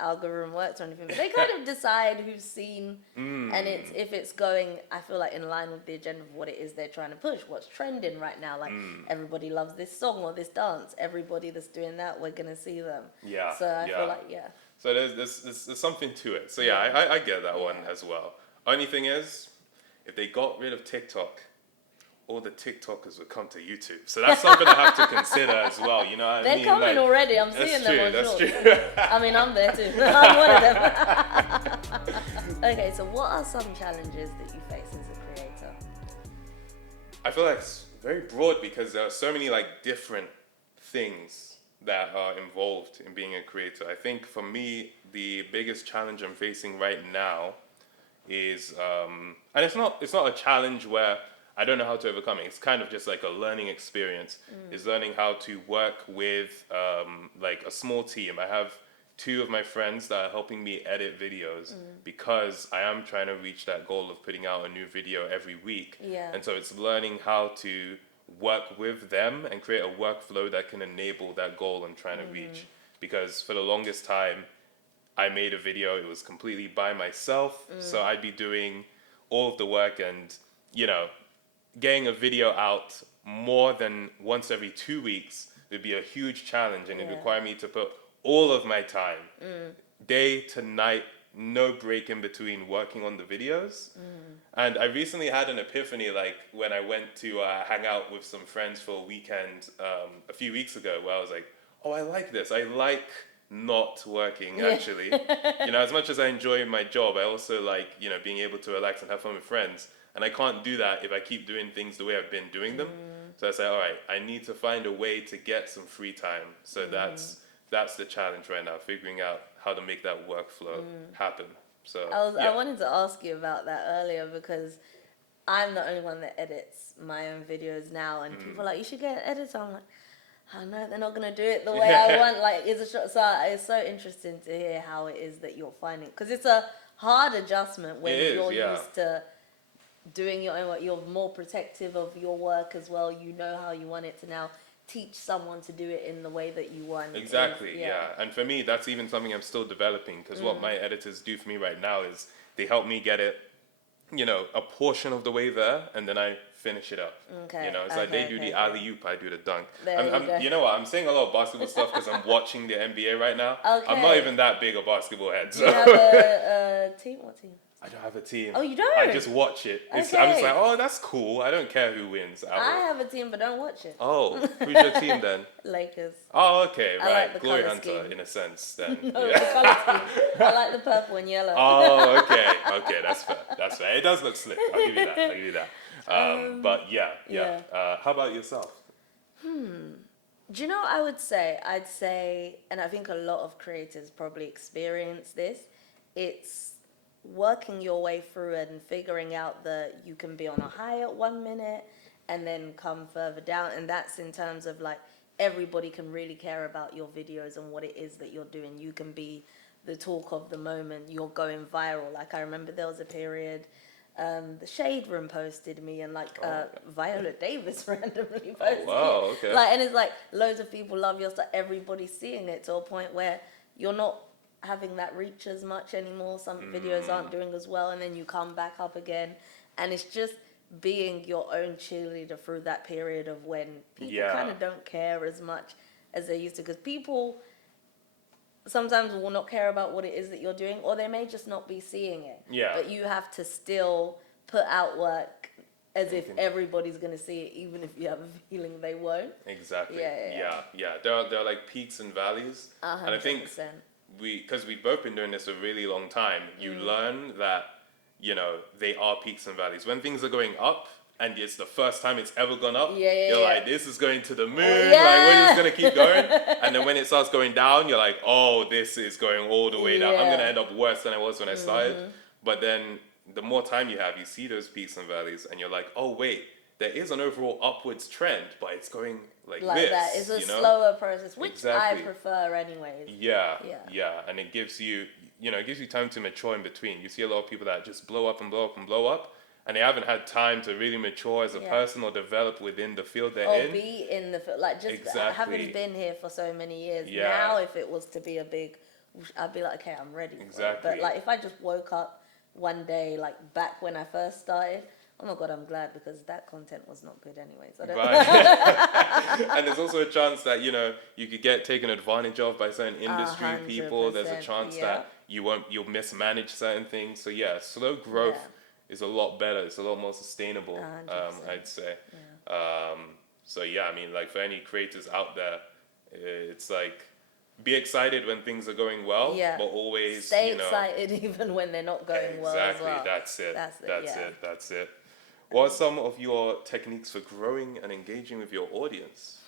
algorithm works or anything, but they kind of decide who's seen, and if it's going, I feel like, in line with the agenda of what it is they're trying to push, what's trending right now. Like, everybody loves this song or this dance. Everybody that's doing that, we're going to see them. Yeah. So I feel like, So there's something to it. So I get that one as well. Only thing is, if they got rid of TikTok, all the TikTokers would come to YouTube. So that's something I have to consider as well. You know what I mean? They're coming already. I'm seeing them on That's shorts. true. I mean, I'm there too. I'm one of them. Okay, so what are some challenges that you face as a creator? I feel like it's very broad because there are so many like different things that are involved in being a creator. I think for me, the biggest challenge I'm facing right now is, and it's not a challenge where I don't know how to overcome it. It's kind of just like a learning experience. Is learning how to work with like a small team. I have 2 of my friends that are helping me edit videos because I am trying to reach that goal of putting out a new video every week. Yeah. And so it's learning how to work with them and create a workflow that can enable that goal I'm trying to reach. Because for the longest time, I made a video, it was completely by myself. So I'd be doing all of the work and, getting a video out more than once every 2 weeks would be a huge challenge, and it required me to put all of my time, day to night, no break in between, working on the videos. And I recently had an epiphany, like when I went to hang out with some friends for a weekend a few weeks ago, where I was like, oh, I like this. I like not working, actually. As much as I enjoy my job, I also like, being able to relax and have fun with friends. And I can't do that if I keep doing things the way I've been doing them. So I say, all right, I need to find a way to get some free time. So that's the challenge right now, figuring out how to make that workflow happen. So I wanted to ask you about that earlier because I'm the only one that edits my own videos now, and people are like, you should get an editor. I'm like, I know they're not gonna do it the way I want. Like, so it's so interesting to hear how it is that you're finding, because it's a hard adjustment when you're used to doing your own work. You're more protective of your work as well. You know how you want it, to now teach someone to do it in the way that you want. Exactly, And for me, that's even something I'm still developing, because what my editors do for me right now is they help me get it, a portion of the way there, and then I finish it up. It's like they do the alley-oop, I do the dunk. You know what, I'm saying a lot of basketball stuff because I'm watching the NBA right now. I'm not even that big a basketball head. So. Do you have a team? What team? I don't have a team. Oh, you don't? I just watch it. I'm just like, oh, that's cool. I don't care who wins. I have a team, but don't watch it. Oh, who's your team then? Lakers. Oh, okay, right. Like the Glory colour Hunter, scheme. in a sense, then. No, the colour scheme. I like the purple and yellow. Oh, okay, that's fair. It does look slick. I'll give you that. But yeah. How about yourself? Do you know what I would say? I'd say, and I think a lot of creators probably experience this, it's working your way through it and figuring out that you can be on a high at 1 minute and then come further down. And that's in terms of like, everybody can really care about your videos and what it is that you're doing. You can be the talk of the moment. You're going viral. Like, I remember there was a period, the Shade Room posted me, and like Viola Davis randomly posted wow, okay. Like, and it's like loads of people love your stuff. Everybody's seeing it to a point where you're not having that reach as much anymore. Some videos aren't doing as well, and then you come back up again, and it's just being your own cheerleader through that period of when people kind of don't care as much as they used to, because people sometimes will not care about what it is that you're doing, or they may just not be seeing it. But you have to still put out work as if everybody's going to see it, even if you have a feeling they won't. Exactly. Yeah. There are like peaks and valleys. 100%. And I think because we've both been doing this a really long time, you learn that, they are peaks and valleys. When things are going up and it's the first time it's ever gone up, you're like, this is going to the moon, like, we're just going to keep going. And then when it starts going down, you're like, oh, this is going all the way down. I'm going to end up worse than I was when I started. But then the more time you have, you see those peaks and valleys, and you're like, oh, wait, there is an overall upwards trend, but it's going like this. That. It's a slower process, which I prefer anyways. Yeah. And it gives you, it gives you time to mature in between. You see a lot of people that just blow up and blow up and blow up, and they haven't had time to really mature as a person or develop within the field they're in. Or be in the field. Like, just having been here for so many years, now if it was to be a big, I'd be like, okay, I'm ready. Exactly. But like, if I just woke up one day, like back when I first started, oh my God, I'm glad, because that content was not good anyways. Right. And there's also a chance that, you could get taken advantage of by certain industry people. There's a chance that you'll mismanage certain things. So slow growth is a lot better. It's a lot more sustainable, I'd say. Yeah. So I mean, like, for any creators out there, it's like, be excited when things are going well, but always stay excited even when they're not going well as well. Exactly, that's it. What are some of your techniques for growing and engaging with your audience?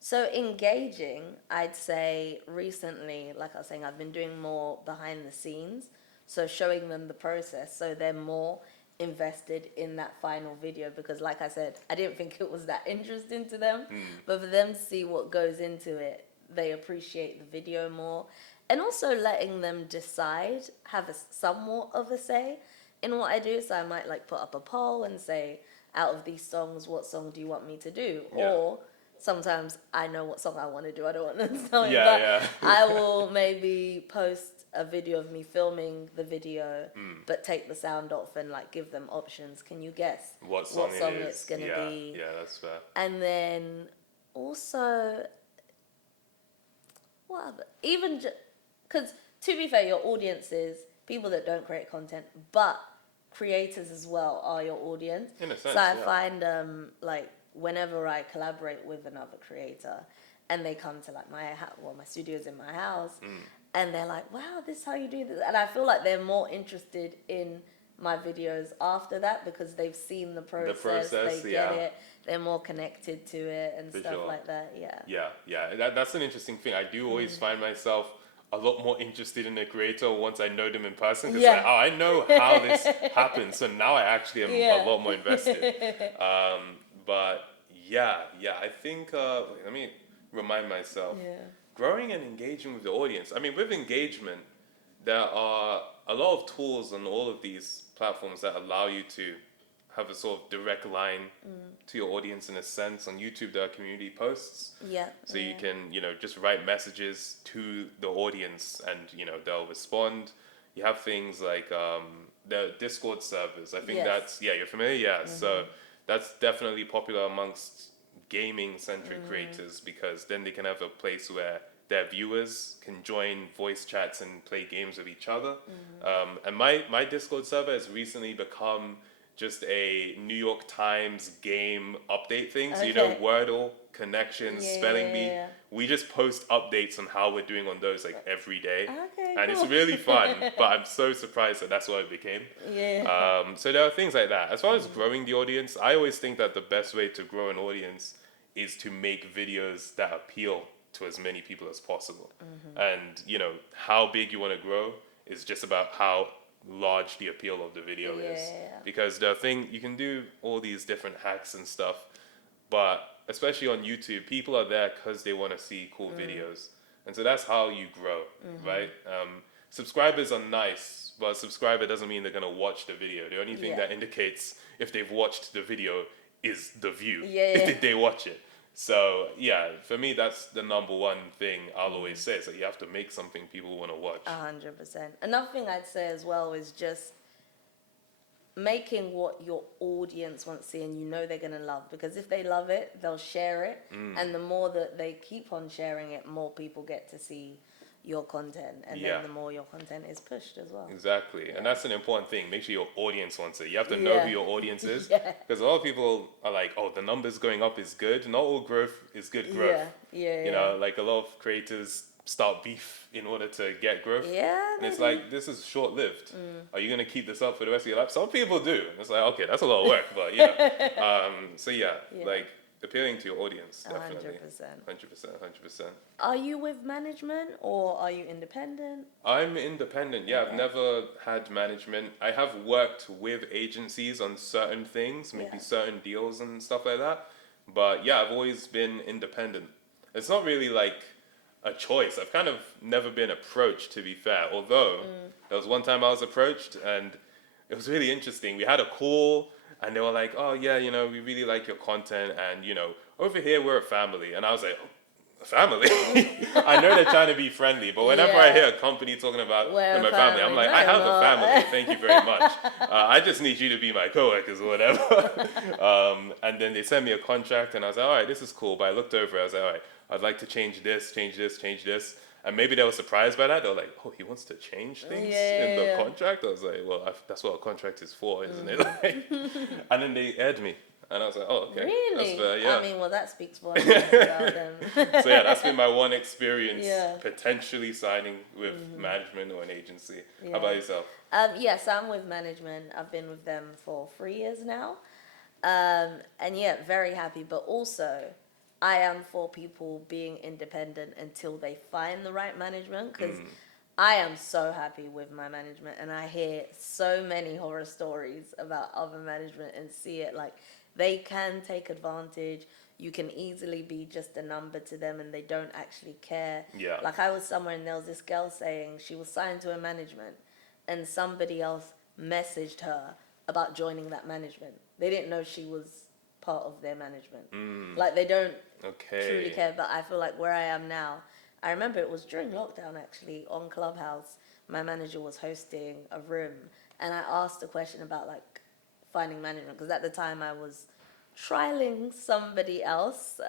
So engaging, I'd say recently, like I was saying, I've been doing more behind the scenes. So showing them the process, so they're more invested in that final video, because like I said, I didn't think it was that interesting to them, but for them to see what goes into it, they appreciate the video more. And also letting them decide, have somewhat of a say in what I do. So I might like put up a poll and say, out of these songs, what song do you want me to do? Or sometimes I know what song I want to do. I don't want them to tell me, I will maybe post a video of me filming the video, but take the sound off and like give them options. Can you guess what song it's going to be? Yeah, that's fair. And then also, what other? Even because to be fair, your audience is people that don't create content, but creators as well are your audience. In a sense, so I find like whenever I collaborate with another creator and they come to like my studio's in my house, and they're like, wow, this is how you do this. And I feel like they're more interested in my videos after that, because they've seen the process, they get it, they're more connected to it and stuff like that. That's an interesting thing. I do always find myself a lot more interested in a creator once I know them in person, because like, I know how this happens, so now I actually am a lot more invested. But I think let me remind myself. Growing and engaging with the audience. I mean, with engagement, there are a lot of tools on all of these platforms that allow you to have a sort of direct line to your audience in a sense. On YouTube, there are community posts. So you can, just write messages to the audience and, they'll respond. You have things like the Discord servers. I think that's, you're familiar? Yeah. So that's definitely popular amongst gaming-centric creators, because then they can have a place where their viewers can join voice chats and play games with each other. And my Discord server has recently become just a New York Times game update thing. So Wordle, connections, spelling bee. We just post updates on how we're doing on those like every day. And it's really fun, but I'm so surprised that that's what it became. So there are things like that. As far as growing the audience, I always think that the best way to grow an audience is to make videos that appeal to as many people as possible. And, how big you want to grow is just about how large the appeal of the video is. Because you can do all these different hacks and stuff, but especially on YouTube, people are there because they want to see cool videos. And so that's how you grow, right? Subscribers are nice, but a subscriber doesn't mean they're going to watch the video. The only thing that indicates if they've watched the video is the view. Did they watch it? So, for me, that's the number one thing I'll always say, is that you have to make something people want to watch. 100%. Another thing I'd say as well is just making what your audience wants to see and they're going to love. Because if they love it, they'll share it. And the more that they keep on sharing it, more people get to see your content, and then the more your content is pushed as well. Exactly. And that's an important thing. Make sure your audience wants it. You have to know who your audience is, because a lot of people are like, oh, the numbers going up is good. Not all growth is good growth. Like a lot of creators start beef in order to get growth. And it's like, this is short-lived. Are you going to keep this up for the rest of your life? Some people do. And it's like, okay, that's a lot of work, but like appealing to your audience, definitely. 100%. 100%. Are you with management or are you independent? I'm independent. Yeah, I've never had management. I have worked with agencies on certain things, maybe certain deals and stuff like that. But yeah, I've always been independent. It's not really like a choice. I've kind of never been approached, to be fair. Although there was one time I was approached and it was really interesting. We had a call and they were like, "Oh yeah, we really like your content, and over here we're a family." And I was like, "Oh, a family?" I know they're trying to be friendly, but whenever I hear a company talking about my family, I'm like, "I have a family. Thank you very much. I just need you to be my coworkers or whatever." And then they sent me a contract, and I was like, "All right, this is cool." But I looked over, I was like, "All right, I'd like to change this, change this, change this." And maybe they were surprised by that. They were like, "Oh, he wants to change things in the contract?" I was like, "Well, that's what a contract is for, isn't it?" And then they aired me. And I was like, "Oh, okay." Really? That's fair, yeah. I mean, well, that speaks volumes about them. So yeah, that's been my one experience potentially signing with management or an agency. How about yourself? Yes, I'm with management. I've been with them for 3 years now. And yeah, very happy. But also, I am for people being independent until they find the right management, because I am so happy with my management, and I hear so many horror stories about other management and see it like they can take advantage. You can easily be just a number to them and they don't actually care. Yeah. Like I was somewhere and there was this girl saying she was signed to a management and somebody else messaged her about joining that management. They didn't know she was part of their management. Like they don't truly care. But I feel like where I am now, I remember it was during lockdown actually on Clubhouse. My manager was hosting a room and I asked a question about like finding management, because at the time I was trialing somebody else.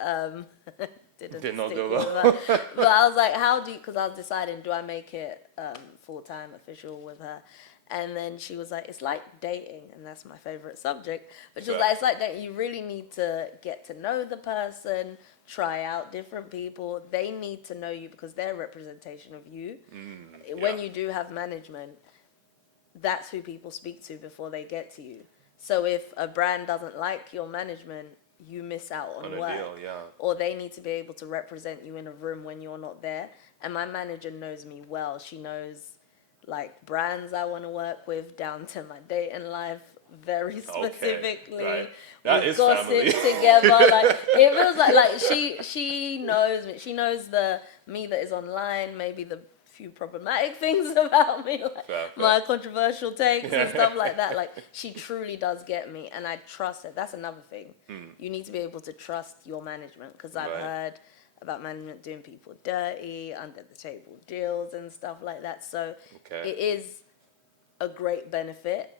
Did not go well. But I was like, because I was deciding, do I make it full-time official with her? And then she was like, it's like dating, and that's my favorite subject. But she was like, it's like dating. You really need to get to know the person, try out different people. They need to know you because they're a representation of you. When you do have management, that's who people speak to before they get to you. So if a brand doesn't like your management, you miss out on work. Deal, or they need to be able to represent you in a room when you're not there. And my manager knows me well. She knows like brands I want to work with down to my dating life very specifically. Right. That we is gossip family. together. Like it feels like she knows me. She knows the me that is online, maybe the few problematic things about me, like my controversial takes and stuff like that. Like she truly does get me, and I trust her. That's another thing. You need to be able to trust your management, because I've heard about management doing people dirty, under the table deals and stuff like that. So it is a great benefit,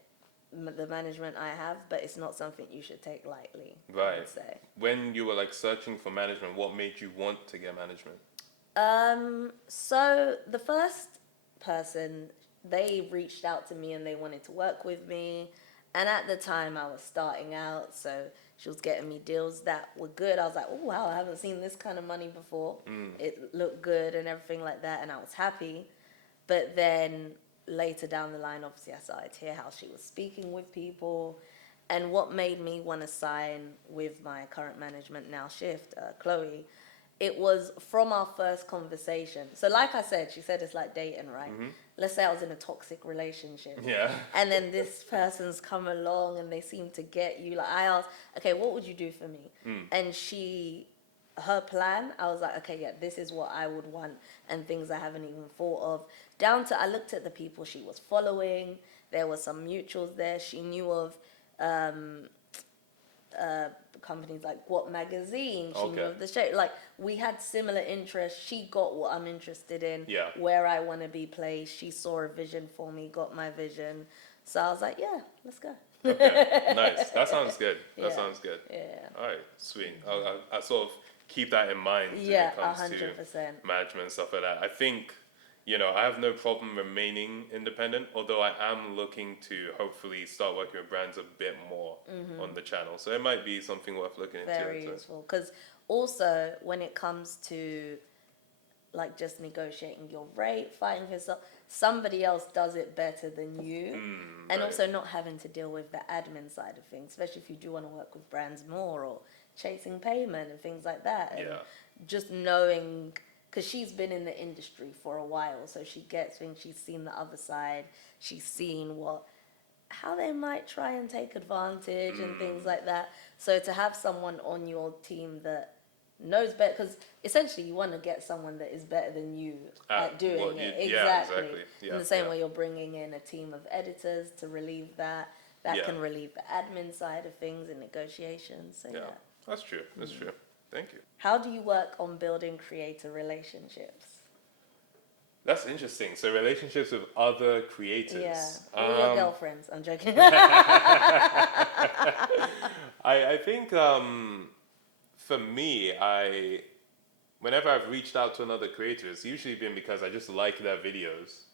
the management I have, but it's not something you should take lightly. I would say. When you were like searching for management, what made you want to get management? So the first person, they reached out to me and they wanted to work with me. And at the time I was starting out, so she was getting me deals that were good. I was like, oh wow, I haven't seen this kind of money before. It looked good and everything like that, and I was happy. But then later down the line, obviously I started to hear how she was speaking with people. And what made me want to sign with my current management now, Shift, Chloe, it was from our first conversation. So like I said, she said it's like dating, right? Let's say I was in a toxic relationship. Yeah. And then this person's come along and they seem to get you. Like I asked, okay, what would you do for me? And her plan, I was like, okay, yeah, this is what I would want, and things I haven't even thought of. Down to, I looked at the people she was following. There were some mutuals there. She knew of companies like What Magazine. She knew of the show. Like we had similar interests. She got what I'm interested in, where I want to be placed. She saw a vision for me, got my vision. So I was like, yeah, let's go. Okay, nice. That sounds good. That sounds good. Yeah. All right, sweet. I sort of keep that in mind when it comes 100%. To management and stuff like that. I think, I have no problem remaining independent, although I am looking to hopefully start working with brands a bit more on the channel. So it might be something worth looking into. Very useful. Because also when it comes to like just negotiating your rate, fighting for yourself, somebody else does it better than you. And right. also not having to deal with the admin side of things, especially if you do want to work with brands more or chasing payment and things like that. And just knowing, because she's been in the industry for a while, so she gets things, she's seen the other side, she's seen how they might try and take advantage and things like that. So to have someone on your team that knows better, because essentially you want to get someone that is better than you at doing it. Exactly. Yeah, in the same way you're bringing in a team of editors to relieve that can relieve the admin side of things and negotiations. So that's true. That's true. Thank you. How do you work on building creator relationships? That's interesting. So relationships with other creators. Yeah. Or your girlfriends. I'm joking. I think for me, whenever I've reached out to another creator, it's usually been because I just like their videos.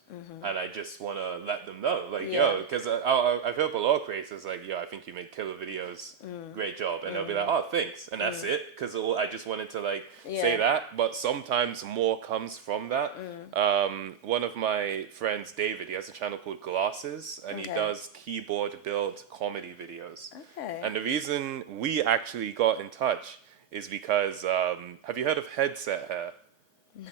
And I just want to let them know, like, because I've helped a lot of creators, like, I think you make killer videos, great job, and they'll be like, oh, thanks, and that's it, because I just wanted to, like, say that, but sometimes more comes from that. One of my friends, David, he has a channel called Glasses, and he does keyboard build comedy videos. And the reason we actually got in touch is because, have you heard of headset hair? No.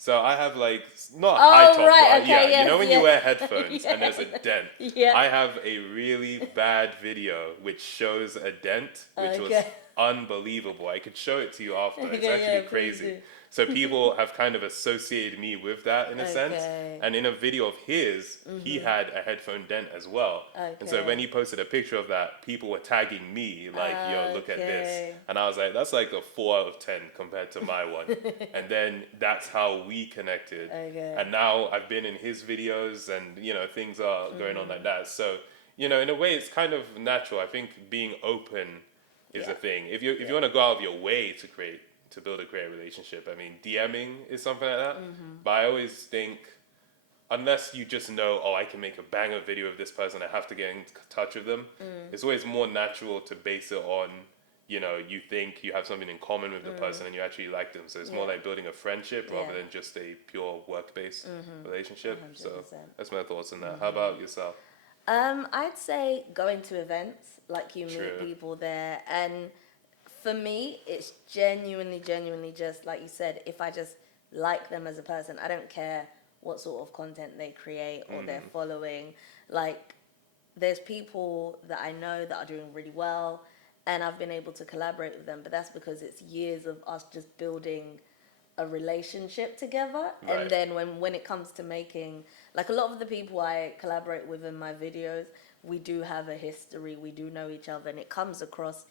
So I have like, not high top, right, okay, you know when you wear headphones and there's a dent? I have a really bad video which shows a dent, which was unbelievable. I could show it to you after. It's actually crazy. So people have kind of associated me with that in a sense. And in a video of his, he had a headphone dent as well. And so when he posted a picture of that, people were tagging me like, yo, look at this. And I was like, that's like a 4 out of 10 compared to my one. And then that's how we connected. And now I've been in his videos and, things are going on like that. So, in a way, it's kind of natural. I think being open is a thing. If you want to go out of your way to build a great relationship. I mean, DMing is something like that. But I always think, unless you just know, I can make a banger video of this person, I have to get in touch with them. It's always more natural to base it on, you think you have something in common with the person and you actually like them. So it's more like building a friendship rather than just a pure work-based relationship. 100%. So that's my thoughts on that. How about yourself? I'd say going to events, like you meet people there, and for me, it's genuinely just, like you said, if I just like them as a person, I don't care what sort of content they create or they're following. Like, there's people that I know that are doing really well, and I've been able to collaborate with them, but that's because it's years of us just building a relationship together. Right. And then when it comes to making, like a lot of the people I collaborate with in my videos, we do have a history, we do know each other, and it comes across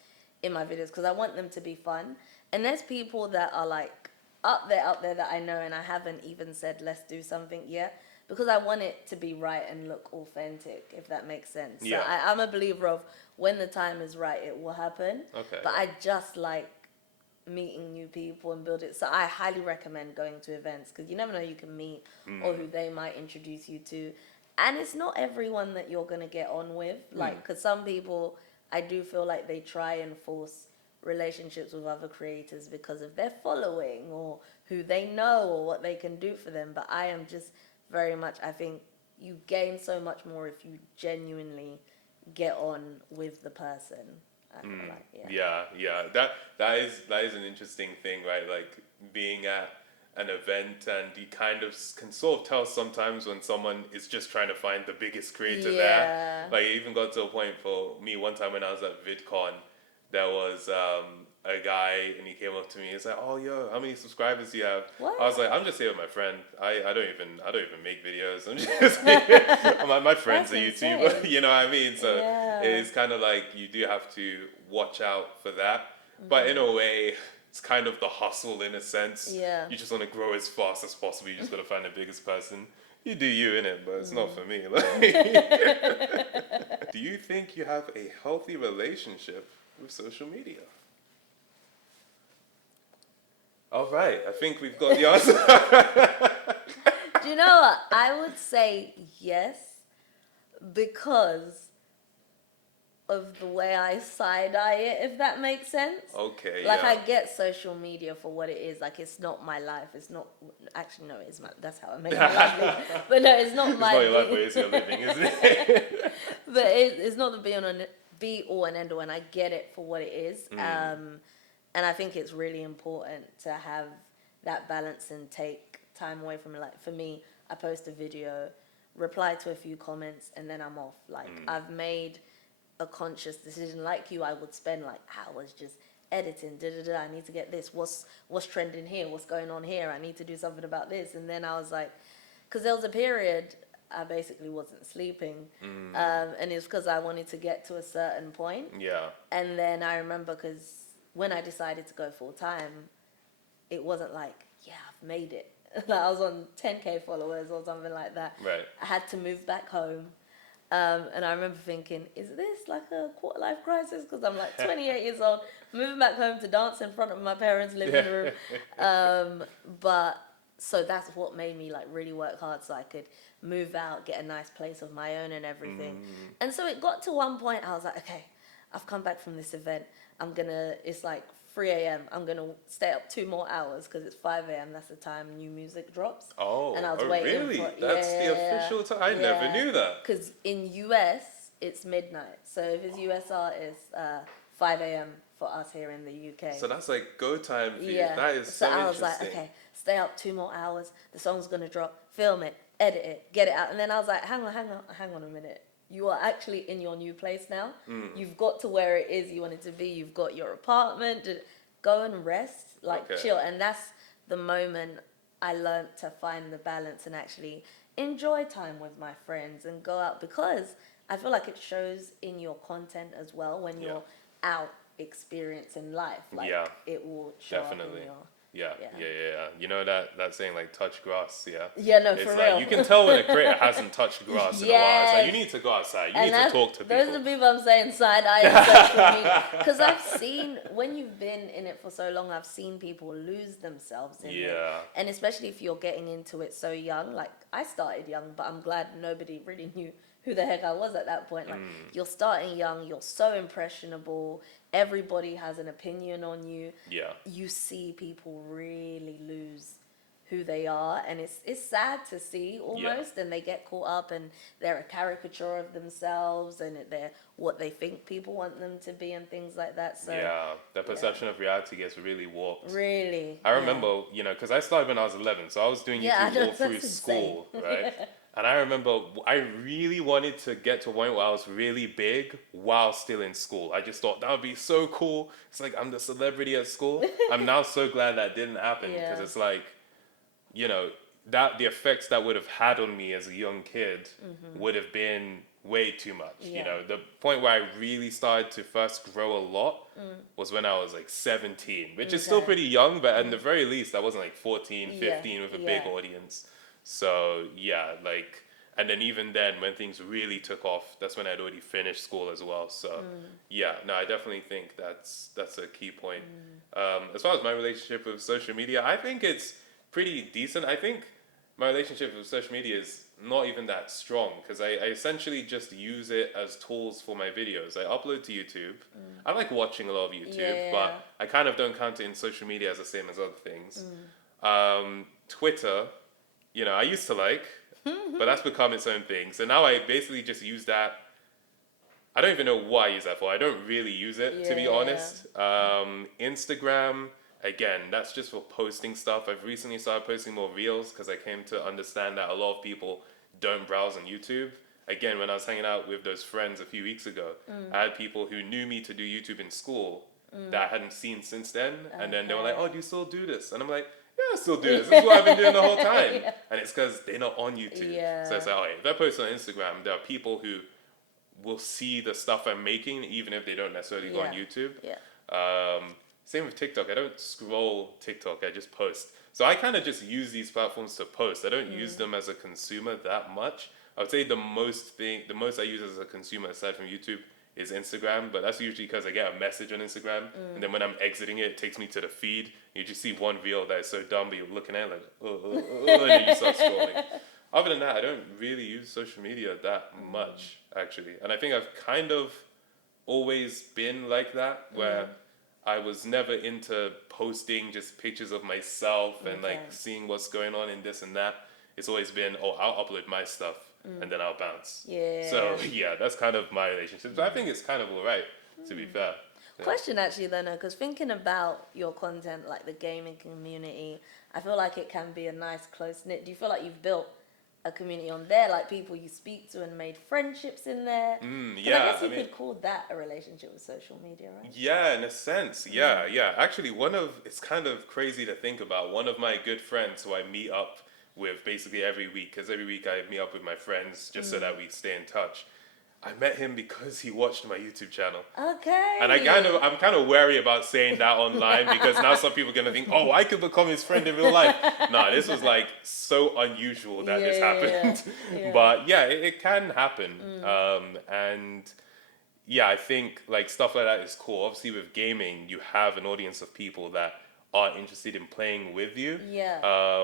in my videos because I want them to be fun. And there's people that are like up there that I know and I haven't even said let's do something yet because I want it to be right and look authentic, if that makes sense. Yeah. So I'm a believer of when the time is right, it will happen. Okay. But I just like meeting new people and build it. So I highly recommend going to events because you never know who you can meet or who they might introduce you to. And it's not everyone that you're going to get on with. Like, because some people, I do feel like they try and force relationships with other creators because of their following or who they know or what they can do for them. But I am just very much, I think you gain so much more if you genuinely get on with the person. I feel like, that is an interesting thing, right? Like being at an event and you kind of can sort of tell sometimes when someone is just trying to find the biggest creator there. Like it even got to a point for me one time when I was at VidCon, there was a guy and he came up to me. He's like, "Oh, yo, how many subscribers do you have?" What? I was like, "I'm just here with my friend. I don't even make videos. I'm just my friend's a YouTuber." You know what I mean? So it's kind of like you do have to watch out for that. But in a way, it's kind of the hustle in a sense. Yeah. You just want to grow as fast as possible. You just got to find the biggest person. You do you, innit? But it's not for me. Do you think you have a healthy relationship with social media? All right, I think we've got the answer. Do you know what? I would say yes, because of the way I side-eye it, if that makes sense. Okay, like, I get social media for what it is. Like, it's not my life. It's not, actually, no, it's my, that's how I make my life. But no, it's not my It's not your life, but it's your living, isn't it? But it's not the be all and end all, and I get it for what it is. And I think it's really important to have that balance and take time away from it. Like, for me, I post a video, reply to a few comments, and then I'm off. Like, I've made a conscious decision. Like you, I would spend like hours just editing. I need to get this. What's trending here? What's going on here? I need to do something about this. And then I was like, because there was a period I basically wasn't sleeping, and it's because I wanted to get to a certain point. Yeah. And then I remember, because when I decided to go full time, it wasn't like, yeah, I've made it. Like, I was on 10K followers or something like that. Right. I had to move back home. And I remember thinking, is this like a quarter life crisis? Because I'm like 28 years old, moving back home to dance in front of my parents' living room. But so that's what made me like really work hard so I could move out, get a nice place of my own and everything. And so it got to one point I was like, okay, I've come back from this event. It's like 3 a.m. I'm going to stay up 2 more hours because it's 5 a.m. That's the time new music drops. Oh, and I was waiting really? for, That's the official time? I never knew that. Because in US, it's midnight. So if it's US artists, 5 a.m. for us here in the UK. So that's like go time for you. Yeah. That is so I was interesting. like, okay, stay up 2 more hours. The song's going to drop. Film it. Edit it. Get it out. And then I was like, hang on a minute. You are actually in your new place now. You've got to where it is you want it to be. You've got your apartment. Go and rest, like chill. And that's the moment I learned to find the balance and actually enjoy time with my friends and go out, because I feel like it shows in your content as well when you're out experiencing life. Like, it will show Definitely. up in your... Yeah. You know that saying, like, touch grass, Yeah, no, it's for like, real. you can tell when a creator hasn't touched grass in a while. It's like, you need to go outside. You need to talk to people. Those are the people I'm saying side-eye on social media. Because I've seen, when you've been in it for so long, I've seen people lose themselves in it. And especially if you're getting into it so young. Like, I started young, but I'm glad nobody really knew who the heck I was at that point. Like, you're starting young, you're so impressionable, everybody has an opinion on you. You see people really lose who they are, and it's sad to see almost. And they get caught up and they're a caricature of themselves, and they're what they think people want them to be and things like that. So the perception of reality gets really warped. Really, I remember, because I started when I was 11, so I was doing YouTube all through school, right? And I remember I really wanted to get to a point where I was really big while still in school. I just thought that would be so cool. It's like, I'm the celebrity at school. I'm now so glad that didn't happen, because it's like, that the effects that would have had on me as a young kid would have been way too much. The point where I really started to first grow a lot was when I was like 17, which is still pretty young, but at the very least I wasn't like 14, 15 with a big audience. So and then even then when things really took off, that's when I'd already finished school as well. So I definitely think that's a key point. As far as my relationship with social media, I think it's pretty decent. I think my relationship with social media is not even that strong, because I essentially just use it as tools for my videos. I upload to YouTube. I like watching a lot of YouTube, but I kind of don't count it in social media as the same as other things. Twitter, I used to like, but that's become its own thing. So now I basically just use that. I don't even know what I use that for. I don't really use it, to be honest. Instagram, again, that's just for posting stuff. I've recently started posting more reels because I came to understand that a lot of people don't browse on YouTube. Again, when I was hanging out with those friends a few weeks ago, I had people who knew me to do YouTube in school that I hadn't seen since then. And then they were like, oh, do you still do this? And I'm like, yeah, I still do this. This is what I've been doing the whole time. And it's because they're not on YouTube. So it's like, if I post on Instagram, there are people who will see the stuff I'm making, even if they don't necessarily go on YouTube. Same with TikTok. I don't scroll TikTok. I just post. So I kind of just use these platforms to post. I don't use them as a consumer that much. I would say the most I use as a consumer aside from YouTube is Instagram, but that's usually because I get a message on Instagram, and then when I'm exiting it, it takes me to the feed. You just see one reel that is so dumb, but you're looking at it like, and then you start scrolling. Other than that, I don't really use social media that much, actually. And I think I've kind of always been like that, where I was never into posting just pictures of myself and like seeing what's going on in this and that. It's always been, I'll upload my stuff and then I'll bounce. Yeah. So yeah, that's kind of my relationship. So I think it's kind of all right, to be fair. Yeah. Question actually though, because thinking about your content, like the gaming community, I feel like it can be a nice close knit. Do you feel like you've built a community on there, like people you speak to and made friendships in there? Yeah, I guess you could call that a relationship with social media, right? Yeah, in a sense. Yeah. Actually, it's kind of crazy to think about. One of my good friends who I meet up with basically every week, because every week I meet up with my friends just so that we stay in touch. I met him because he watched my YouTube channel. Okay. And I'm kind of wary about saying that online because now some people are going to think, I could become his friend in real life. No, this was like so unusual that this happened. Yeah. But yeah, it can happen. And yeah, I think like stuff like that is cool. Obviously with gaming, you have an audience of people that are interested in playing with you. Yeah.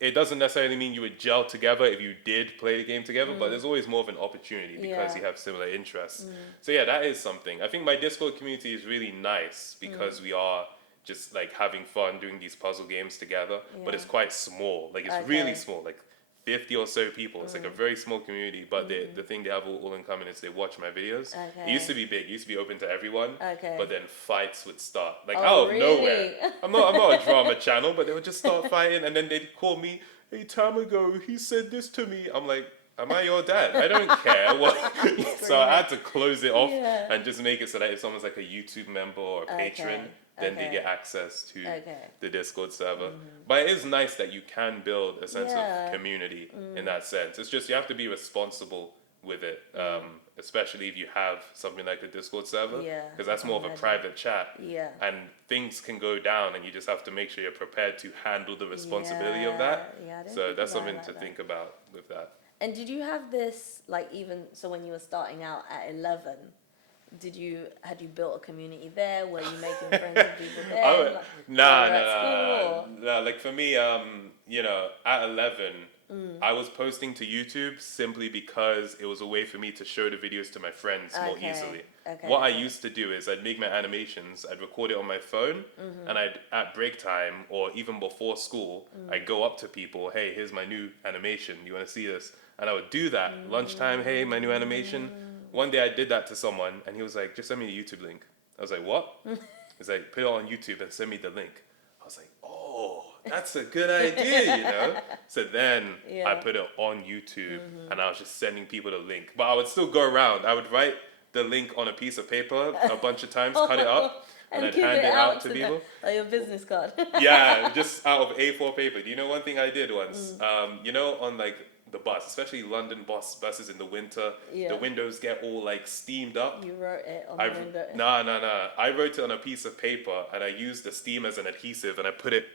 It doesn't necessarily mean you would gel together if you did play the game together, but there's always more of an opportunity because you have similar interests. So yeah, that is something. I think my Discord community is really nice because we are just like having fun doing these puzzle games together, but it's quite small. Like it's really small, like 50 or so people. It's like a very small community, but the thing they have all in common is they watch my videos. It used to be big, it used to be open to everyone, but then fights would start like out of nowhere. I'm not a drama channel, but they would just start fighting, and then they'd call me, "Hey, time ago he said this to me." I'm like, am I your dad? I don't care. So I had to close it off and just make it so that if someone's like a YouTube member or a patron, then they get access to the Discord server. But it is nice that you can build a sense of community in that sense. It's just you have to be responsible with it, especially if you have something like a Discord server, because that's more of a private chat, and things can go down, and you just have to make sure you're prepared to handle the responsibility of that. So that's something to think about with that. And did you have this, like, even so when you were starting out at 11, had you built a community there? Were you making friends with people there? Nah. Like for me, at 11, I was posting to YouTube simply because it was a way for me to show the videos to my friends more easily. What I used to do is I'd make my animations, I'd record it on my phone, and at break time or even before school, I'd go up to people, "Hey, here's my new animation. You want to see this?" And I would do that. Lunchtime, "Hey, my new animation." One day I did that to someone, and he was like, "Just send me the YouTube link." I was like, "What?" He's like, "Put it on YouTube and send me the link." I was like, "Oh, that's a good idea, So then I put it on YouTube, and I was just sending people the link. But I would still go around. I would write the link on a piece of paper a bunch of times, cut it up, and I'd hand it out to people. Like your business card. Yeah, just out of A4 paper. Do you know one thing I did once? On like the bus, especially London buses in the winter, the windows get all like steamed up. You wrote it on the window? No. I wrote it on a piece of paper, and I used the steam as an adhesive, and I put it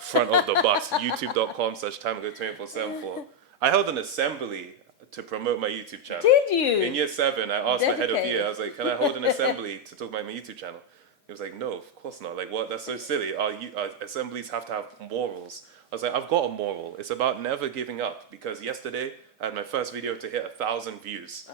front of the bus. youtube.com/timeago247. I held an assembly to promote my YouTube channel. Did you? In year 7, I asked my head of year, I was like, "Can I hold an assembly to talk about my YouTube channel?" He was like, "No, of course not. Like, what? That's so silly. Our assemblies have to have morals." I was like, "I've got a moral. It's about never giving up, because yesterday I had my first video to hit 1,000 views."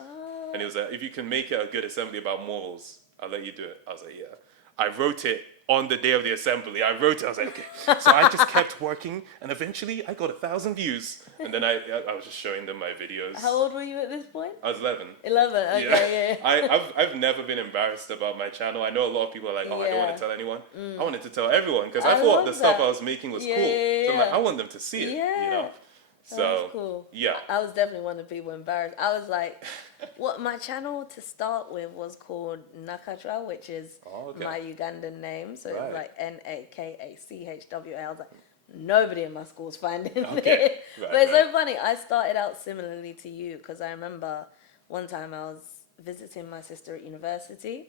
And he was like, "If you can make it a good assembly about morals, I'll let you do it." I was like, "Yeah." I wrote it on the day of the assembly. I was like, "Okay." So I just kept working, and eventually I got 1,000 views. And then I was just showing them my videos. How old were you at this point? I was 11. 11, okay, yeah. I've never been embarrassed about my channel. I know a lot of people are like, "Oh, I don't want to tell anyone." I wanted to tell everyone, because I thought the stuff I was making was cool. So I'm like, I want them to see it, So, that's cool. Yeah. I was definitely one of the people embarrassed. I was like, my channel to start with was called Nakachwa, which is my Ugandan name. So it's like NAKACHWA. I was like, nobody in my school's finding it. But it's so funny. I started out similarly to you, because I remember one time I was visiting my sister at university,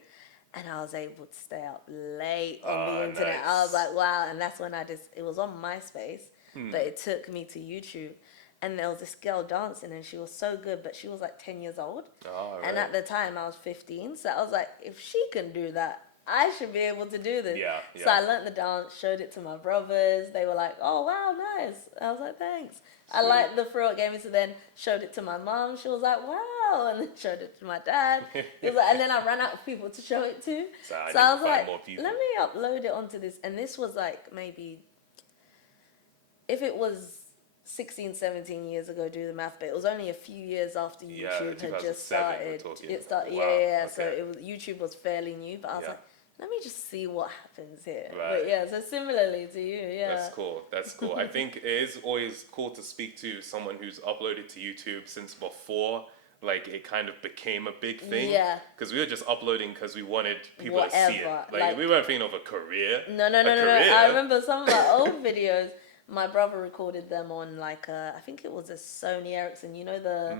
and I was able to stay up late on the internet. Nice. I was like, wow. And that's when it was on MySpace, but it took me to YouTube. And there was this girl dancing, and she was so good, but she was like 10 years old. And at the time I was 15. So I was like, if she can do that, I should be able to do this. Yeah. So I learned the dance, showed it to my brothers. They were like, "Oh, wow, nice." I was like, "Thanks." Sweet. I liked the throat gaming, so then showed it to my mom. She was like, "Wow, wow, and then showed it to my dad. He was like, and then I ran out of people to show it to. So I was like, let me upload it onto this. And this was like maybe, if it was 16, 17 years ago, do the math, but it was only a few years after YouTube had just started. It started, wow. Okay. So it was, YouTube was fairly new, but I was like, let me just see what happens here. Right. But yeah, so similarly to you, yeah. That's cool. I think it is always cool to speak to someone who's uploaded to YouTube since before, like, it kind of became a big thing. Yeah. Because we were just uploading because we wanted people to see it. Like, we weren't thinking of a career. No. I remember some of my old videos, my brother recorded them on like I think it was a Sony Ericsson, you know, the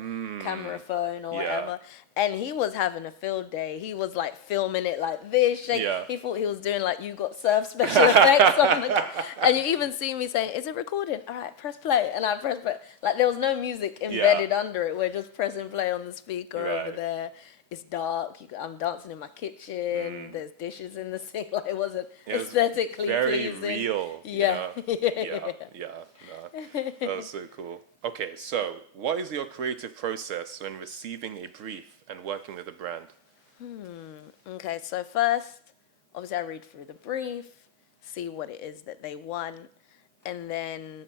camera phone or whatever. And he was having a field day. He was like filming it like this. He thought he was doing like You Got Surf special effects on the, and you even see me saying, "Is it recording? All right, press play." And I press play. Like there was no music embedded under it. We're just pressing play on the speaker over there. It's dark. I'm dancing in my kitchen. There's dishes in the sink. Like it wasn't aesthetically very pleasing. Real. Yeah. No, that was so cool. Okay, so what is your creative process when receiving a brief and working with a brand? Okay, so first, obviously I read through the brief, see what it is that they want, and then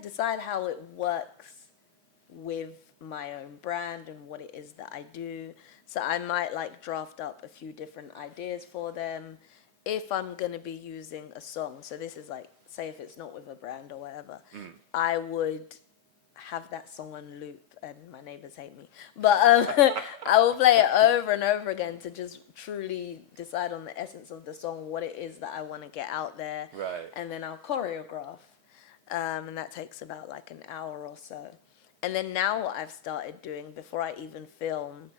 decide how it works with my own brand and what it is that I do. So I might like draft up a few different ideas for them if I'm going to be using a song. So this is like, say if it's not with a brand or whatever, I would have that song on loop, and my neighbors hate me. But I will play it over and over again to just truly decide on the essence of the song, what it is that I want to get out there. Right. And then I'll choreograph. And that takes about like an hour or so. And then now what I've started doing before I even film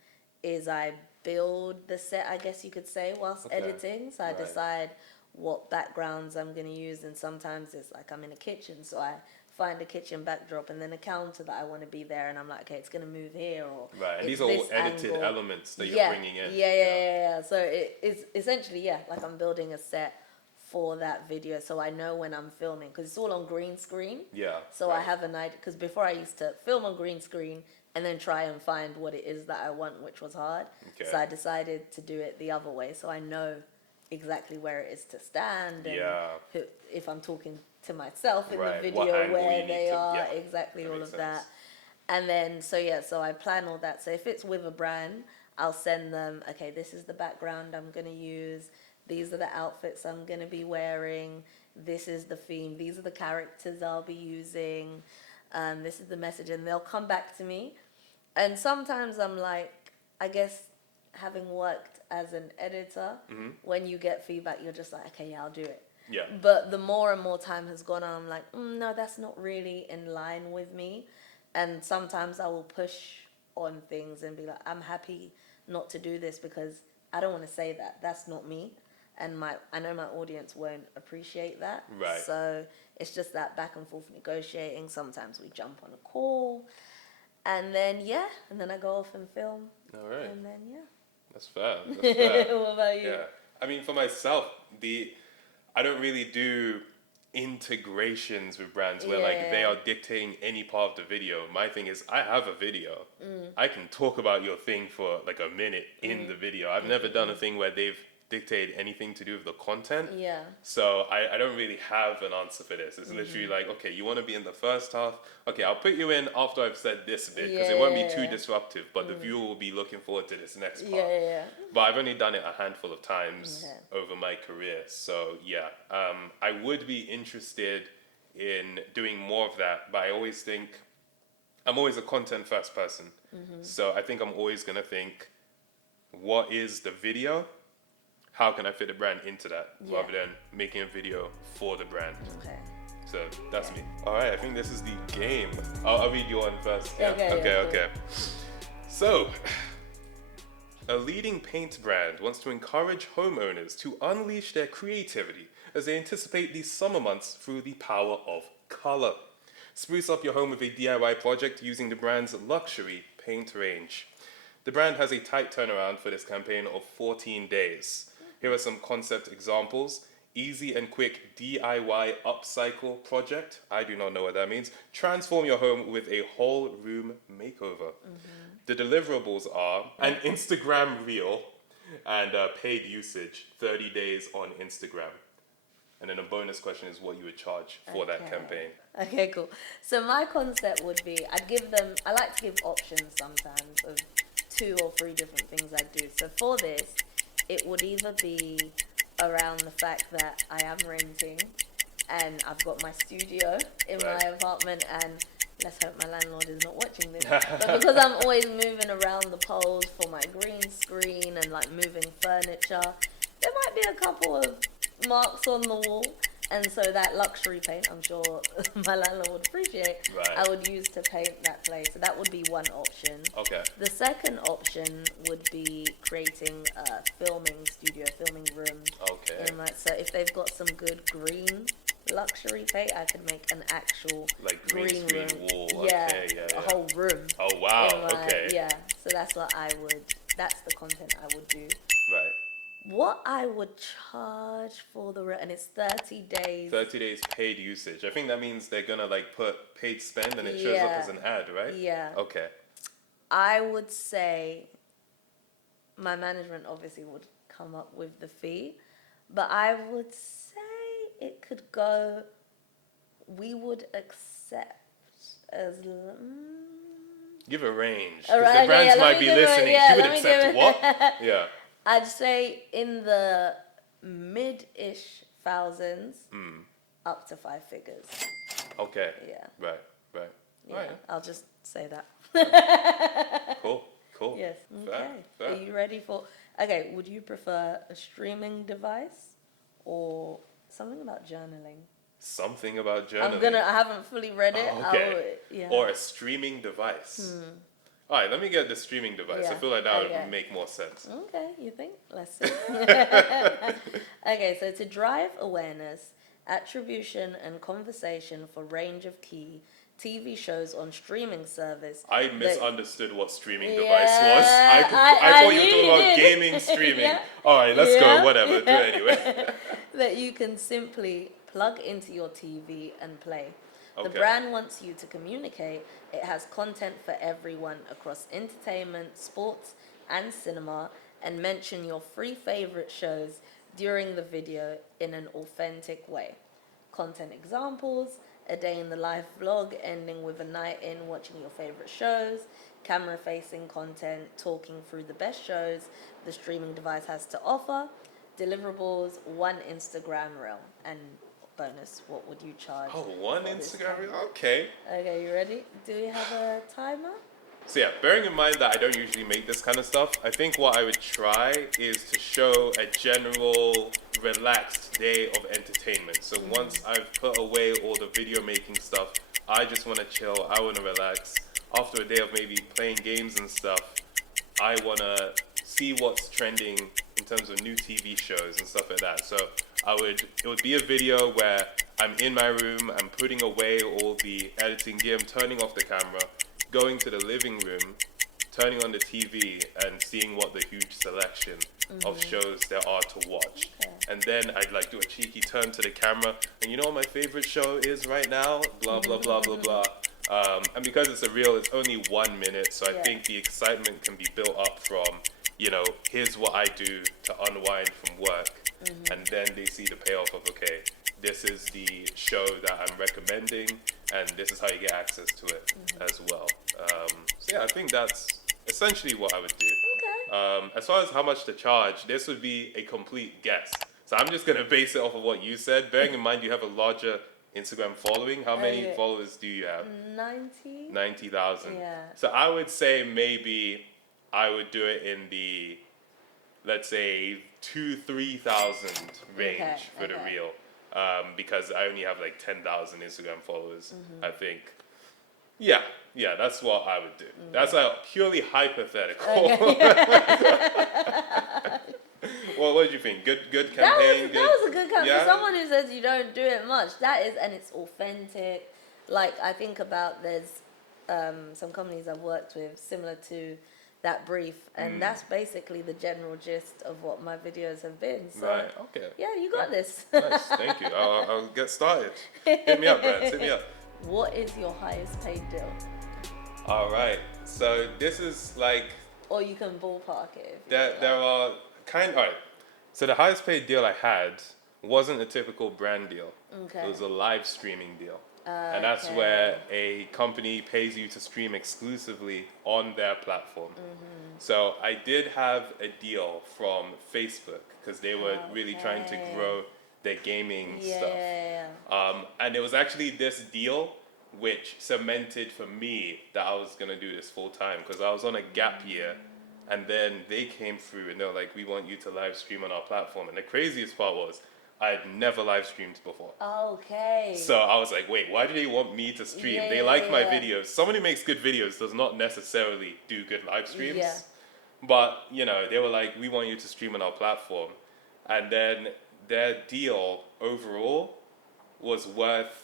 is I build the set, I guess you could say, whilst editing. So I decide what backgrounds I'm going to use. And sometimes it's like I'm in a kitchen, so I find a kitchen backdrop and then a counter that I want to be there. And I'm like, okay, it's going to move here. Or right, and these are all edited elements that you're bringing in. Yeah. So it's essentially, like I'm building a set for that video, so I know when I'm filming, because it's all on green screen. So I have an idea, because before I used to film on green screen and then try and find what it is that I want, which was hard. So I decided to do it the other way, so I know exactly where it is to stand and who, if I'm talking to myself in the video, where they are, exactly all of that. And then so I plan all that. So if it's with a brand, I'll send them, okay, this is the background I'm going to use. These are the outfits I'm going to be wearing. This is the theme. These are the characters I'll be using. This is the message. And they'll come back to me. And sometimes I'm like, I guess having worked as an editor, when you get feedback, you're just like, okay, I'll do it. But the more and more time has gone on, I'm like, no, that's not really in line with me. And sometimes I will push on things and be like, I'm happy not to do this because I don't want to say that. That's not me. And I know my audience won't appreciate that. Right. So it's just that back and forth negotiating. Sometimes we jump on a call. And then, and then I go off and film. All right. And then, That's fair. That's fair. What about you? Yeah. I mean, for myself, I don't really do integrations with brands where like they are dictating any part of the video. My thing is, I have a video. I can talk about your thing for like a minute in the video. I've never done a thing where they've dictate anything to do with the content. So I don't really have an answer for this. It's literally like, okay, you want to be in the first half? Okay, I'll put you in after I've said this bit because it won't be too disruptive, but the viewer will be looking forward to this next part. But I've only done it a handful of times over my career. So I would be interested in doing more of that, but I always think I'm always a content first person. So I think I'm always going to think, what is the video? How can I fit a brand into that rather than making a video for the brand? Okay. So that's me. All right, I think this is the game. I'll read your one first. Okay. So, a leading paint brand wants to encourage homeowners to unleash their creativity as they anticipate these summer months through the power of color. Spruce up your home with a DIY project using the brand's luxury paint range. The brand has a tight turnaround for this campaign of 14 days. Here are some concept examples. Easy and quick DIY upcycle project. I do not know what that means. Transform your home with a whole room makeover. The deliverables are an Instagram reel and paid usage, 30 days on Instagram. And then a bonus question is what you would charge for that campaign. Okay, cool. So my concept would be, I like to give options sometimes of 2 or 3 different things I do. So for this, it would either be around the fact that I am renting and I've got my studio in my apartment, and let's hope my landlord is not watching this. But because I'm always moving around the poles for my green screen and like moving furniture, there might be a couple of marks on the wall, and so that luxury paint, I'm sure my landlord would appreciate, I would use to paint that place. So that would be one option. Okay. The second option would be creating a filming studio, filming room. Okay. So if they've got some good green luxury paint, I could make an actual like green screen room. Wall. Yeah, okay, yeah, a whole room. Oh wow. Okay. Yeah. So that's the content I would do. Right. What I would charge for and it's 30 days. 30 days paid usage. I think that means they're gonna like put paid spend and it shows up as an ad, right? Yeah. Okay. I would say my management obviously would come up with the fee, but I would say it could go, we would accept as... Give a range, because the brands might be listening. She would accept what? Yeah. I'd say in the mid-ish thousands, up to 5 figures. Okay. Yeah. Right. Yeah, right. I'll just say that. Cool. Yes. Okay. Fair. Are you ready for... Okay, would you prefer a streaming device or something about journaling? Something about journaling. I haven't fully read it. Okay. Or a streaming device. All right, let me get the streaming device. I feel like that would make more sense. Okay, you think? Let's see. Okay, so to drive awareness, attribution, and conversation for range of key TV shows on streaming service. I misunderstood what streaming device was. I thought you were talking about gaming streaming. All right, let's go. Whatever. Do it anyway. That you can simply plug into your TV and play. Okay. The brand wants you to communicate. It has content for everyone across entertainment, sports, and cinema, and mention your 3 favorite shows during the video in an authentic way. Content examples: a day in the life vlog ending with a night in watching your favorite shows, camera-facing content talking through the best shows the streaming device has to offer, deliverables, 1 Instagram reel, and bonus, what would you charge? Oh, 1 Instagram reel? Okay. Okay, you ready? Do we have a timer? So yeah, bearing in mind that I don't usually make this kind of stuff, I think what I would try is to show a general relaxed day of entertainment. So once I've put away all the video making stuff, I just want to chill, I want to relax. After a day of maybe playing games and stuff, I want to see what's trending in terms of new TV shows and stuff like that. So it would be a video where I'm in my room, I'm putting away all the editing gear, I'm turning off the camera, going to the living room, turning on the TV and seeing what the huge selection of shows there are to watch. Okay. And then I'd like do a cheeky turn to the camera, and you know what my favorite show is right now? Blah, blah, blah, blah, blah. And because it's a reel, it's only 1 minute, so I think the excitement can be built up from, here's what I do to unwind from work. And then they see the payoff of, okay, this is the show that I'm recommending, and this is how you get access to it as well. So yeah, I think that's essentially what I would do. Okay. As far as how much to charge, this would be a complete guess. So I'm just going to base it off of what you said, bearing in mind you have a larger Instagram following. How many followers do you have? 90. 90,000. Yeah. So I would say maybe I would do it in the, let's say, 2,000-3,000 range for the reel. Because I only have like 10,000 Instagram followers, I think. Yeah, that's what I would do. That's a purely hypothetical. Well, what did you think? Good campaign? That was a good campaign. Yeah? For someone who says you don't do it much, and it's authentic. Like, I think about, there's some companies I've worked with similar to that brief, and that's basically the general gist of what my videos have been. So, right, okay. Yeah, you got this. Nice, thank you. I'll get started. Hit me up, Brad. Hit me up. What is your highest paid deal? All right. So this is like... Or you can ballpark it. There are alright. So the highest paid deal I had wasn't a typical brand deal. Okay. It was a live streaming deal. And that's where a company pays you to stream exclusively on their platform. So I did have a deal from Facebook because they were really trying to grow their gaming stuff. And it was actually this deal which cemented for me that I was going to do this full time, because I was on a gap year. And then they came through and they were like, we want you to live stream on our platform. And the craziest part was, I had never live streamed before. Okay. So I was like, wait, why do they want me to stream? They like my videos. Someone who makes good videos does not necessarily do good live streams. Yeah. But, you know, they were like, we want you to stream on our platform. And then their deal overall was worth,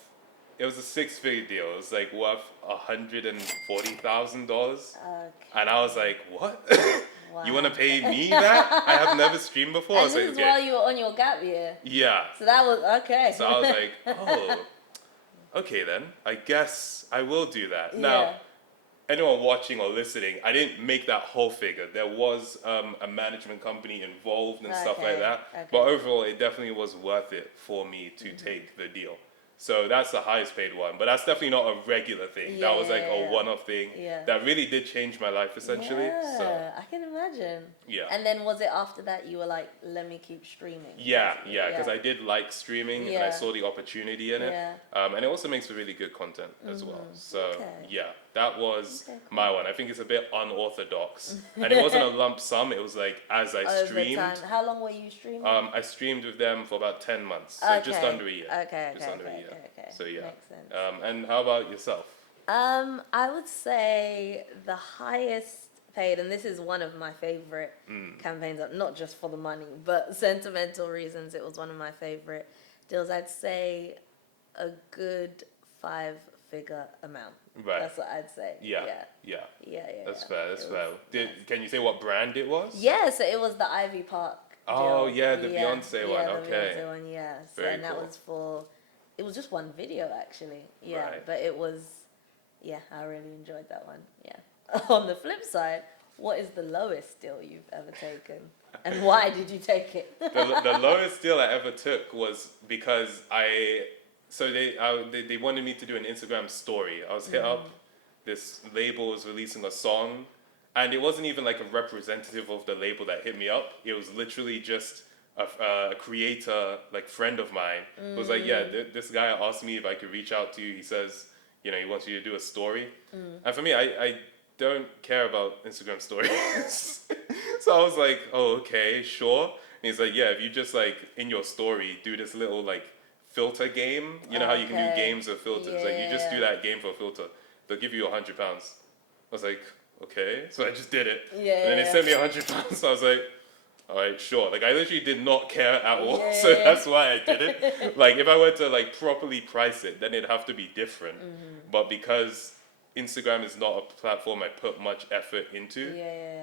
it was a 6-figure deal. It was like worth $140,000. Okay. And I was like, what? Wow. You want to pay me that? I have never streamed before. And I was this like, is okay. while you were on your gap year. Yeah. So that was, okay. So I was like, oh, okay then. I guess I will do that. Now, anyone watching or listening, I didn't make that whole figure. There was a management company involved and stuff like that. Okay. But overall, it definitely was worth it for me to take the deal. So that's the highest paid one, but that's definitely not a regular thing. That was like a one-off thing that really did change my life essentially. Yeah, so I can imagine. Yeah. And then was it after that you were like, let me keep streaming? Yeah, because I did like streaming and I saw the opportunity in it. And it also makes for really good content as well. So that was my one. I think it's a bit unorthodox. And it wasn't a lump sum, it was like as I streamed. How long were you streaming? I streamed with them for about 10 months, so just under a year. Okay. So yeah. Makes sense. And how about yourself? I would say the highest paid, and this is one of my favorite campaigns, not just for the money, but sentimental reasons. It was one of my favorite deals. I'd say a good 5-figure amount. Right. That's what I'd say. Yeah. That's fair. Can you say what brand it was? Yeah, so it was the Ivy Park deal. Oh yeah, the Beyonce one. Okay. The Beyonce one, yeah. So Very and that cool. was for. It was just one video actually. Yeah, right. But it was. Yeah, I really enjoyed that one. Yeah. On the flip side, what is the lowest deal you've ever taken, and why did you take it? The lowest deal I ever took was because they wanted me to do an Instagram story. I was hit up. This label was releasing a song, and it wasn't even like a representative of the label that hit me up. It was literally just a creator, like friend of mine, who was like, yeah, this guy asked me if I could reach out to you. He says, you know, he wants you to do a story. And for me, I don't care about Instagram stories. So I was like, oh, okay, sure. And he's like, yeah, if you just like in your story do this little like filter game, you know how you can do games of filters, like you just do that game for a filter, they'll give you £100. I was like, okay, so I just did it. And then they sent me £100. So I was like, all right, sure. Like I literally did not care at all, so that's why I did it. Like if I were to like properly price it, then it'd have to be different. But because Instagram is not a platform I put much effort into,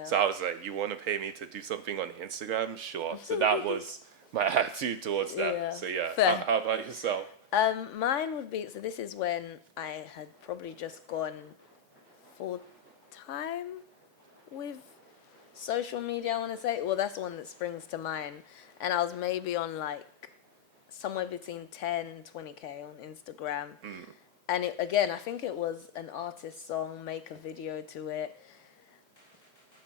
so I was like, you want to pay me to do something on Instagram? Sure. So that was my attitude towards that. So yeah, how about yourself? Mine would be, so this is when I had probably just gone full time with social media, I want to say. Well, that's the one that springs to mind. And I was maybe on like somewhere between 10, 20K on Instagram. And it, again, I think it was an artist song, make a video to it.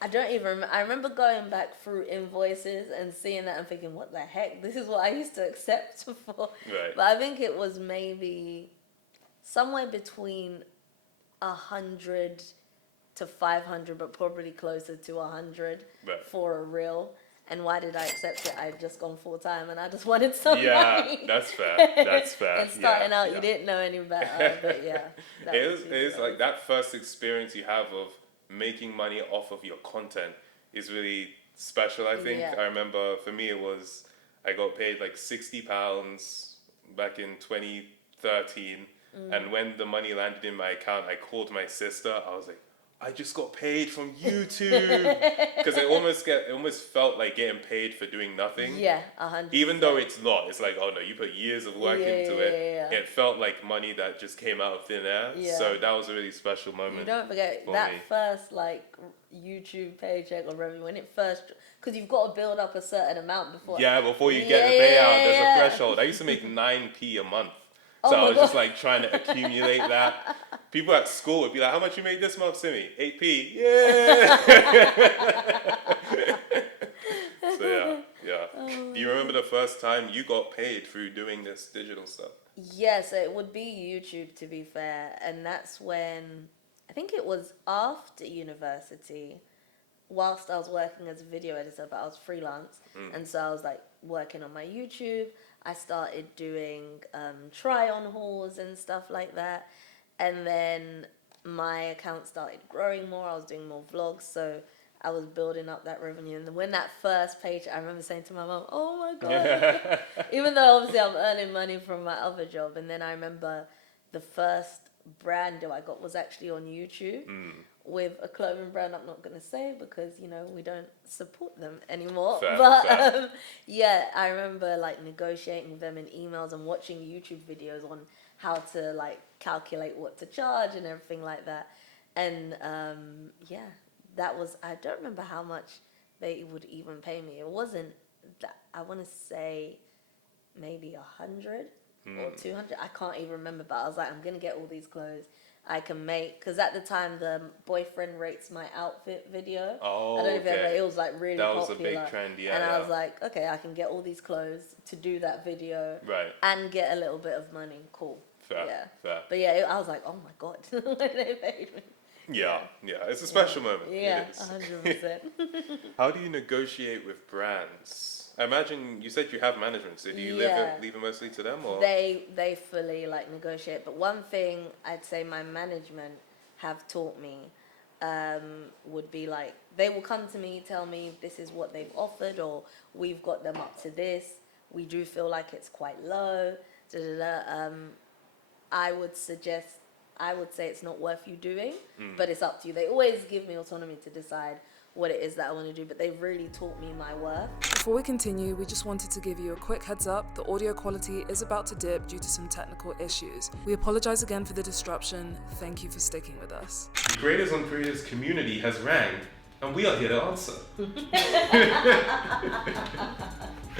I don't even remember. I remember going back through invoices and seeing that and thinking, what the heck? This is what I used to accept for. Right. But I think it was maybe somewhere between 100 to 500, but probably closer to 100 for a reel. And why did I accept it? I'd just gone full time and I just wanted some money. Yeah, that's fair. That's fair. And starting out, you didn't know any better. But yeah. It is like that first experience you have of making money off of your content is really special, I think. I remember for me it was, I got paid like £60 back in 2013. And when the money landed in my account, I called my sister. I was like, I just got paid from YouTube. Because it almost felt like getting paid for doing nothing. Yeah, 100%. Even though it's not. It's like, oh no, you put years of work into it. Yeah. It felt like money that just came out of thin air. Yeah. So that was a really special moment. You don't forget that first like YouTube paycheck or revenue when it first, because you've got to build up a certain amount before. Yeah, before you get the payout, there's a threshold. I used to make 9p a month. So I was just like trying to accumulate that. People at school would be like, how much you made this month, Simi? 8p. Yeah. So yeah. Do you remember the first time you got paid through doing this digital stuff? Yes, it would be YouTube, to be fair. And that's when, I think it was after university, whilst I was working as a video editor, but I was freelance. And so I was like working on my YouTube. I started doing try-on hauls and stuff like that. And then my account started growing more. I was doing more vlogs. So I was building up that revenue. And then when that first page, I remember saying to my mom, oh my God. Even though obviously I'm earning money from my other job. And then I remember the first brand deal I got was actually on YouTube. With a clothing brand I'm not going to say because, you know, we don't support them anymore. Fair. Yeah, I remember like negotiating with them in emails and watching YouTube videos on how to like calculate what to charge and everything like that. And yeah, that was, I don't remember how much they would even pay me. It wasn't that, I want to say maybe 100 or 200. I can't even remember, but I was like, I'm going to get all these clothes I can make, because at the time the boyfriend rates my outfit video. Oh, I don't know if ever, it was like really popular. That was a big trend, yeah. And I was like, okay, I can get all these clothes to do that video, right, and get a little bit of money. Cool. Fair. But yeah, I was like, oh my God, when they paid me. Yeah, it's a special moment. Yeah, 100%. How do you negotiate with brands? I imagine you said you have management, so do you leave it mostly to them, or they fully like negotiate? But one thing I'd say my management have taught me would be like, they will come to me, tell me this is what they've offered, or we've got them up to this. We do feel like it's quite low. I would say it's not worth you doing, but it's up to you. They always give me autonomy to decide what it is that I want to do, but they've really taught me my worth. Before we continue, we just wanted to give you a quick heads up. The audio quality is about to dip due to some technical issues. We apologize again for the disruption. Thank you for sticking with us. The Creators on Creators community has rang, and we are here to answer.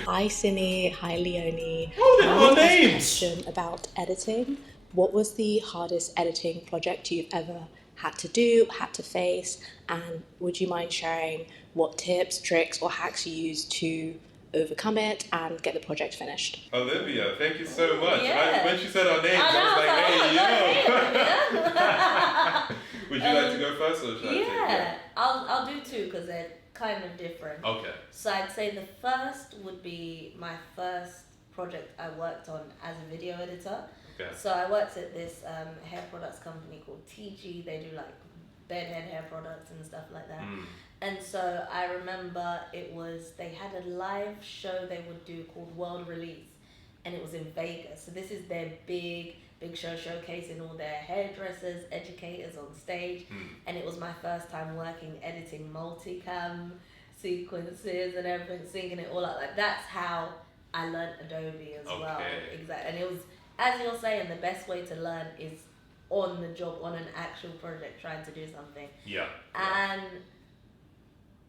Hi Simi, hi Leoni. Oh, they've got names! A question about editing. What was the hardest editing project you've ever had to do, had to face, and would you mind sharing what tips, tricks, or hacks you used to overcome it and get the project finished? Olivia, thank you so much. Yeah. When she said our names, I was like, hey, yo! Would you like to go first, or should I take it? Yeah, I'll do two because they're kind of different. Okay. So I'd say the first would be my first project I worked on as a video editor. Okay. So I worked at this hair products company called TG. They do like bedhead hair products and stuff like that. And so I remember they had a live show they would do called World Release, and it was in Vegas. So this is their big show showcasing all their hairdressers, educators on stage. And it was my first time editing multicam sequences and everything, syncing it all up. Like that's how I learned Adobe as well. Exactly. And it was, as you're saying, the best way to learn is on the job, on an actual project, trying to do something. Yeah. And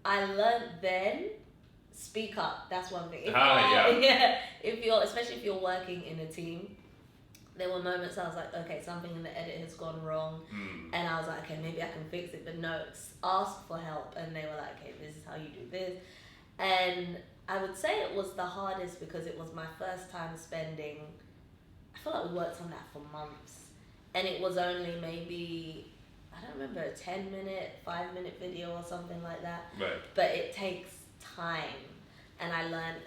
I learned then, speak up. That's one thing. Especially if you're working in a team, there were moments I was like, okay, something in the edit has gone wrong. And I was like, okay, maybe I can fix it. But no, ask for help. And they were like, okay, this is how you do this. And I would say it was the hardest because it was my first time spending, I feel like we worked on that for months, and it was only maybe, I don't remember, a 10-minute, 5-minute video or something like that. Right. But it takes time, and I learned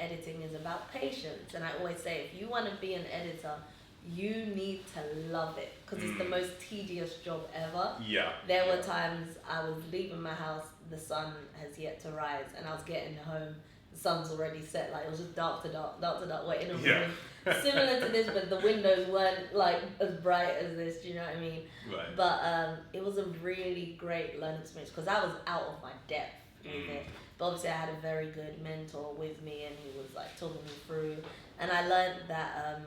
editing is about patience. And I always say, if you want to be an editor, you need to love it because it's the most tedious job ever. Yeah. There were times I was leaving my house, the sun has yet to rise, and I was getting home, the sun's already set, like it was just dark to dark, waiting on me. similar to this, but the windows weren't like as bright as this. Do you know what I mean? Right. But it was a really great learning experience because I was out of my depth with it. But obviously, I had a very good mentor with me, and he was like talking me through. And I learned that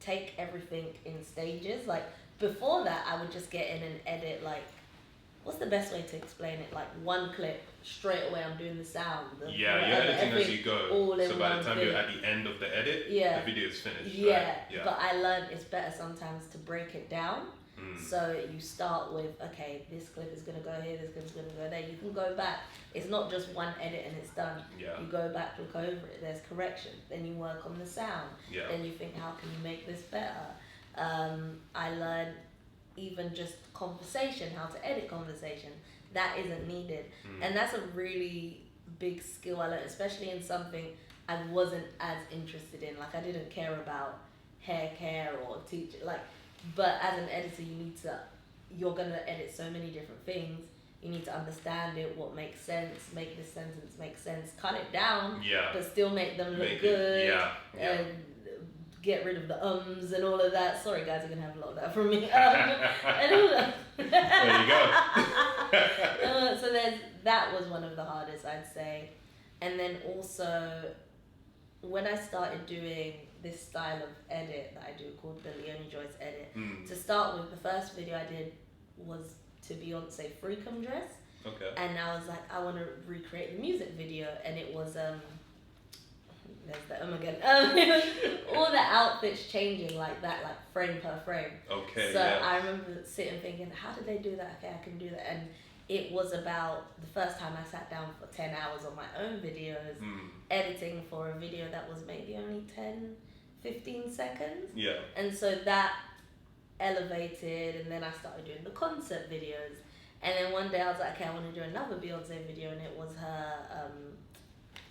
take everything in stages. Like before that, I would just get in and edit like. What's the best way to explain it? Like one clip, straight away I'm doing the sound. You're editing as you go. So by the time you're at the end of the edit, the video is finished. Yeah. Right? Yeah. But I learned it's better sometimes to break it down. So you start with, okay, this clip is going to go here, this clip is going to go there. You can go back. It's not just one edit and it's done. Yeah. You go back, look over it. There's correction. Then you work on the sound. Yeah. Then you think, how can you make this better? I learned even just conversation, how to edit conversation, that isn't needed. And that's a really big skill I learned, especially in something I wasn't as interested in. Like I didn't care about hair care or teaching, like, but as an editor you're gonna edit so many different things. You need to understand it, what makes sense, make this sentence make sense, cut it down, but still make them look good. And get rid of the ums and all of that. Sorry guys, you're gonna have a lot of that from me. And all that. There you go. So that was one of the hardest, I'd say. And then also, when I started doing this style of edit that I do called the Leoni Joyce edit, to start with, the first video I did was to Beyonce Freakum dress. Okay. And I was like, I want to recreate the music video, and it was there's the again. All the outfits changing like that, like frame per frame. Okay. So I remember sitting thinking, how did they do that? Okay, I can do that. And it was about the first time I sat down for 10 hours on my own videos, editing for a video that was maybe only 10, 15 seconds. Yeah. And so that elevated, and then I started doing the concert videos. And then one day I was like, okay, I want to do another Beyonce video, and it was her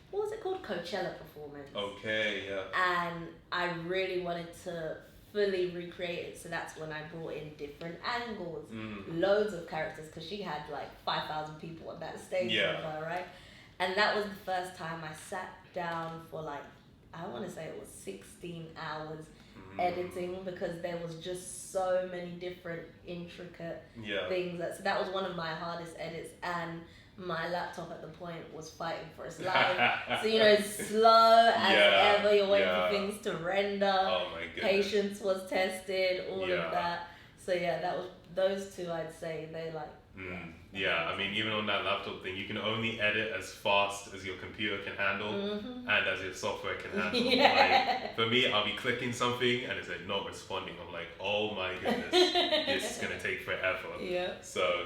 what was it called? Coachella performance. Okay, yeah. And I really wanted to fully recreate it, so that's when I brought in different angles, loads of characters, because she had like 5,000 people on that stage with her, right? And that was the first time I sat down for like, I want to say it was 16 hours editing, because there was just so many different intricate things. So that was one of my hardest edits, and my laptop at the point was fighting for its life. So, you know, it's slow as ever. You're waiting for things to render. Oh my goodness. Patience was tested, all of that. So yeah, that was those two. I'd say they like. I mean, even on that laptop thing, you can only edit as fast as your computer can handle and as your software can handle. Like, for me, I'll be clicking something and it's like not responding. I'm like, oh my goodness, this is gonna take forever. So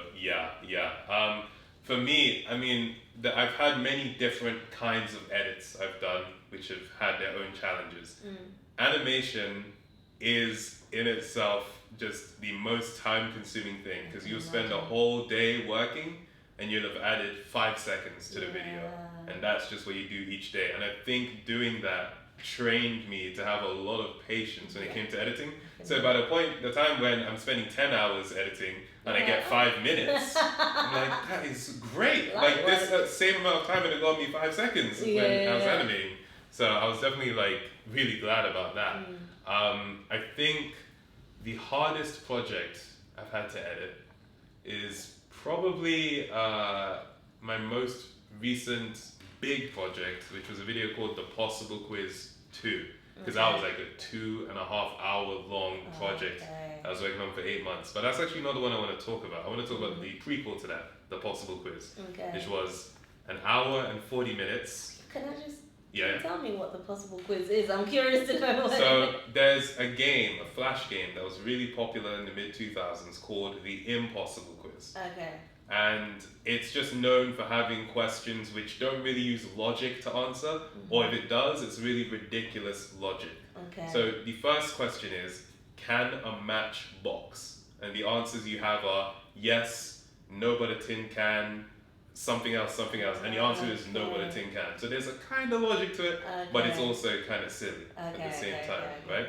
for me, I mean, I've had many different kinds of edits I've done, which have had their own challenges. Animation is in itself just the most time-consuming thing, because you'll spend a whole day working and you'll have added 5 seconds to the video, and that's just what you do each day. And I think doing that trained me to have a lot of patience when it came to editing. So by the time when I'm spending 10 hours editing and I get 5 minutes, I'm like, that is great. Like this same amount of time, and it got me 5 seconds when I was animating. So I was definitely like really glad about that. I think the hardest project I've had to edit is probably my most recent big project, which was a video called The Possible Quiz 2. Because that was like a 2.5 hour long project I was working on for 8 months. But that's actually not the one I want to talk about. I want to talk about the prequel to that, The Possible Quiz, which was 1 hour and 40 minutes. Can I just tell me what The Possible Quiz is? I'm curious to know what So there's a game, a flash game that was really popular in the mid-2000s called The Impossible Quiz. Okay. And it's just known for having questions which don't really use logic to answer, or if it does, it's really ridiculous logic. Okay. So the first question is, can a match box? And the answers you have are yes, no but a tin can, something else, and the answer is no but a tin can. So there's a kind of logic to it, but it's also kind of silly at the same time, right?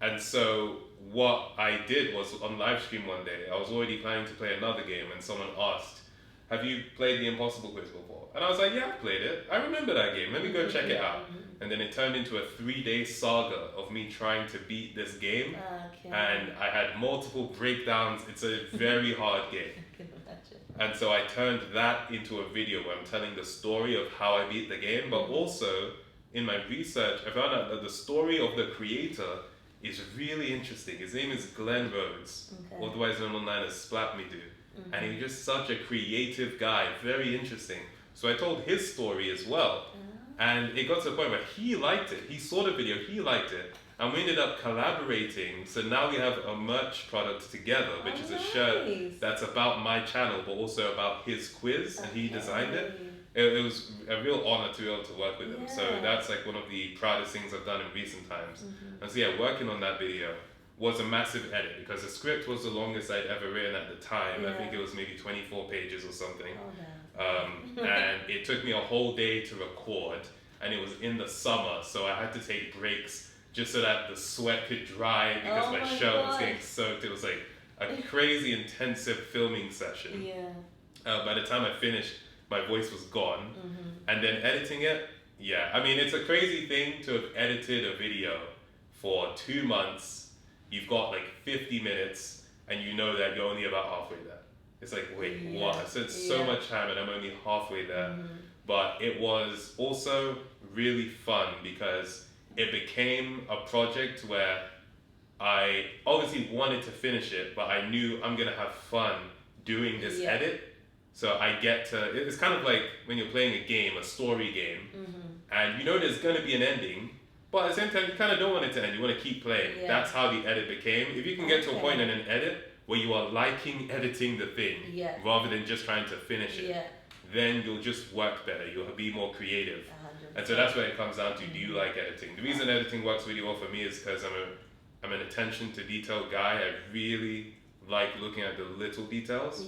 And so what I did was on live stream one day, I was already planning to play another game, and someone asked, have you played the Impossible Quiz before? And I was like, yeah, I've played it. I remember that game. Let me go check it out. And then it turned into a 3-day saga of me trying to beat this game. Okay. And I had multiple breakdowns. It's a very hard game. I can imagine. And so I turned that into a video where I'm telling the story of how I beat the game, but also in my research, I found out that the story of the creator is really interesting. His name is Glenn Rhodes, otherwise known online as Splat Me Do. And he's just such a creative guy, very interesting. So I told his story as well. And it got to the point where he liked it. He saw the video, he liked it. And we ended up collaborating. So now we have a merch product together, which is a shirt that's about my channel, but also about his quiz, and he designed it. It was a real honor to be able to work with him. So that's like one of the proudest things I've done in recent times. And so yeah, working on that video was a massive edit because the script was the longest I'd ever written at the time. I think it was maybe 24 pages or something. And it took me a whole day to record, and it was in the summer, so I had to take breaks just so that the sweat could dry because my shirt was getting soaked. It was like a crazy intensive filming session. By the time I finished, my voice was gone. And then editing it, I mean, it's a crazy thing to have edited a video for 2 months. You've got like 50 minutes and you know that you're only about halfway there. It's like, wait, what? I spent so much time and I'm only halfway there. But it was also really fun because it became a project where I obviously wanted to finish it, but I knew I'm going to have fun doing this edit. So I get to, it's kind of like when you're playing a game, a story game, and you know there's going to be an ending, but at the same time, you kind of don't want it to end. You want to keep playing. That's how the edit became. If you can get to a point in an edit where you are liking editing the thing rather than just trying to finish it, then you'll just work better. You'll be more creative. 100%. And so that's where it comes down to, do you like editing? The reason editing works really well for me is because I'm an attention to detail guy. I really like looking at the little details.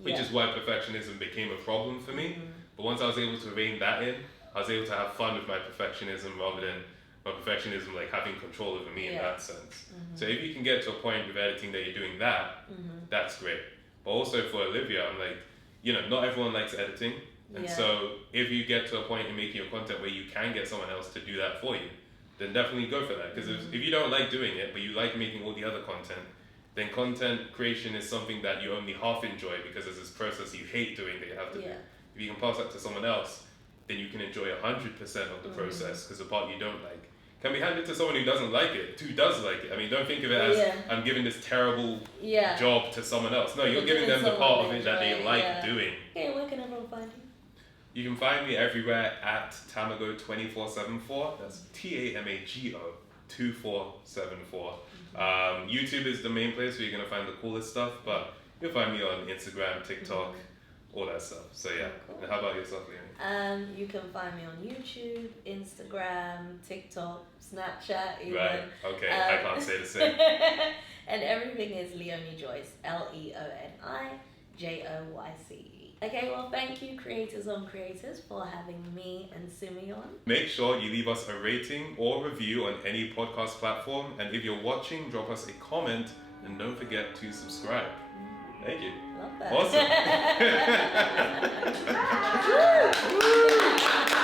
Which is why perfectionism became a problem for me. But once I was able to rein that in, I was able to have fun with my perfectionism rather than my perfectionism like having control over me in that sense. So if you can get to a point with editing that you're doing that, that's great. But also for Olivia, I'm like, you know, not everyone likes editing. And so if you get to a point in making your content where you can get someone else to do that for you, then definitely go for that. Because if you don't like doing it, but you like making all the other content, then content creation is something that you only half enjoy because there's this process you hate doing that you have to do. If you can pass that to someone else, then you can enjoy 100% of the process, because the part you don't like can be handed to someone who doesn't like it, who does like it. I mean, don't think of it as I'm giving this terrible job to someone else. No, you're giving them the part of it that they like doing. Okay, where can everyone find you? You can find me everywhere at Tamago2474. That's TAMAGO 2474. YouTube is the main place where you're going to find the coolest stuff, but you'll find me on Instagram, TikTok, all that stuff. So yeah. Cool. And how about yourself, Leoni? You can find me on YouTube, Instagram, TikTok, Snapchat even. Right, okay, I can't say the same. And everything is Leoni Joyce, LeoniJoyce. Okay, well, thank you, Creators on Creators, for having me and Simi on. Make sure you leave us a rating or review on any podcast platform. And if you're watching, drop us a comment and don't forget to subscribe. Thank you. Love that. Awesome.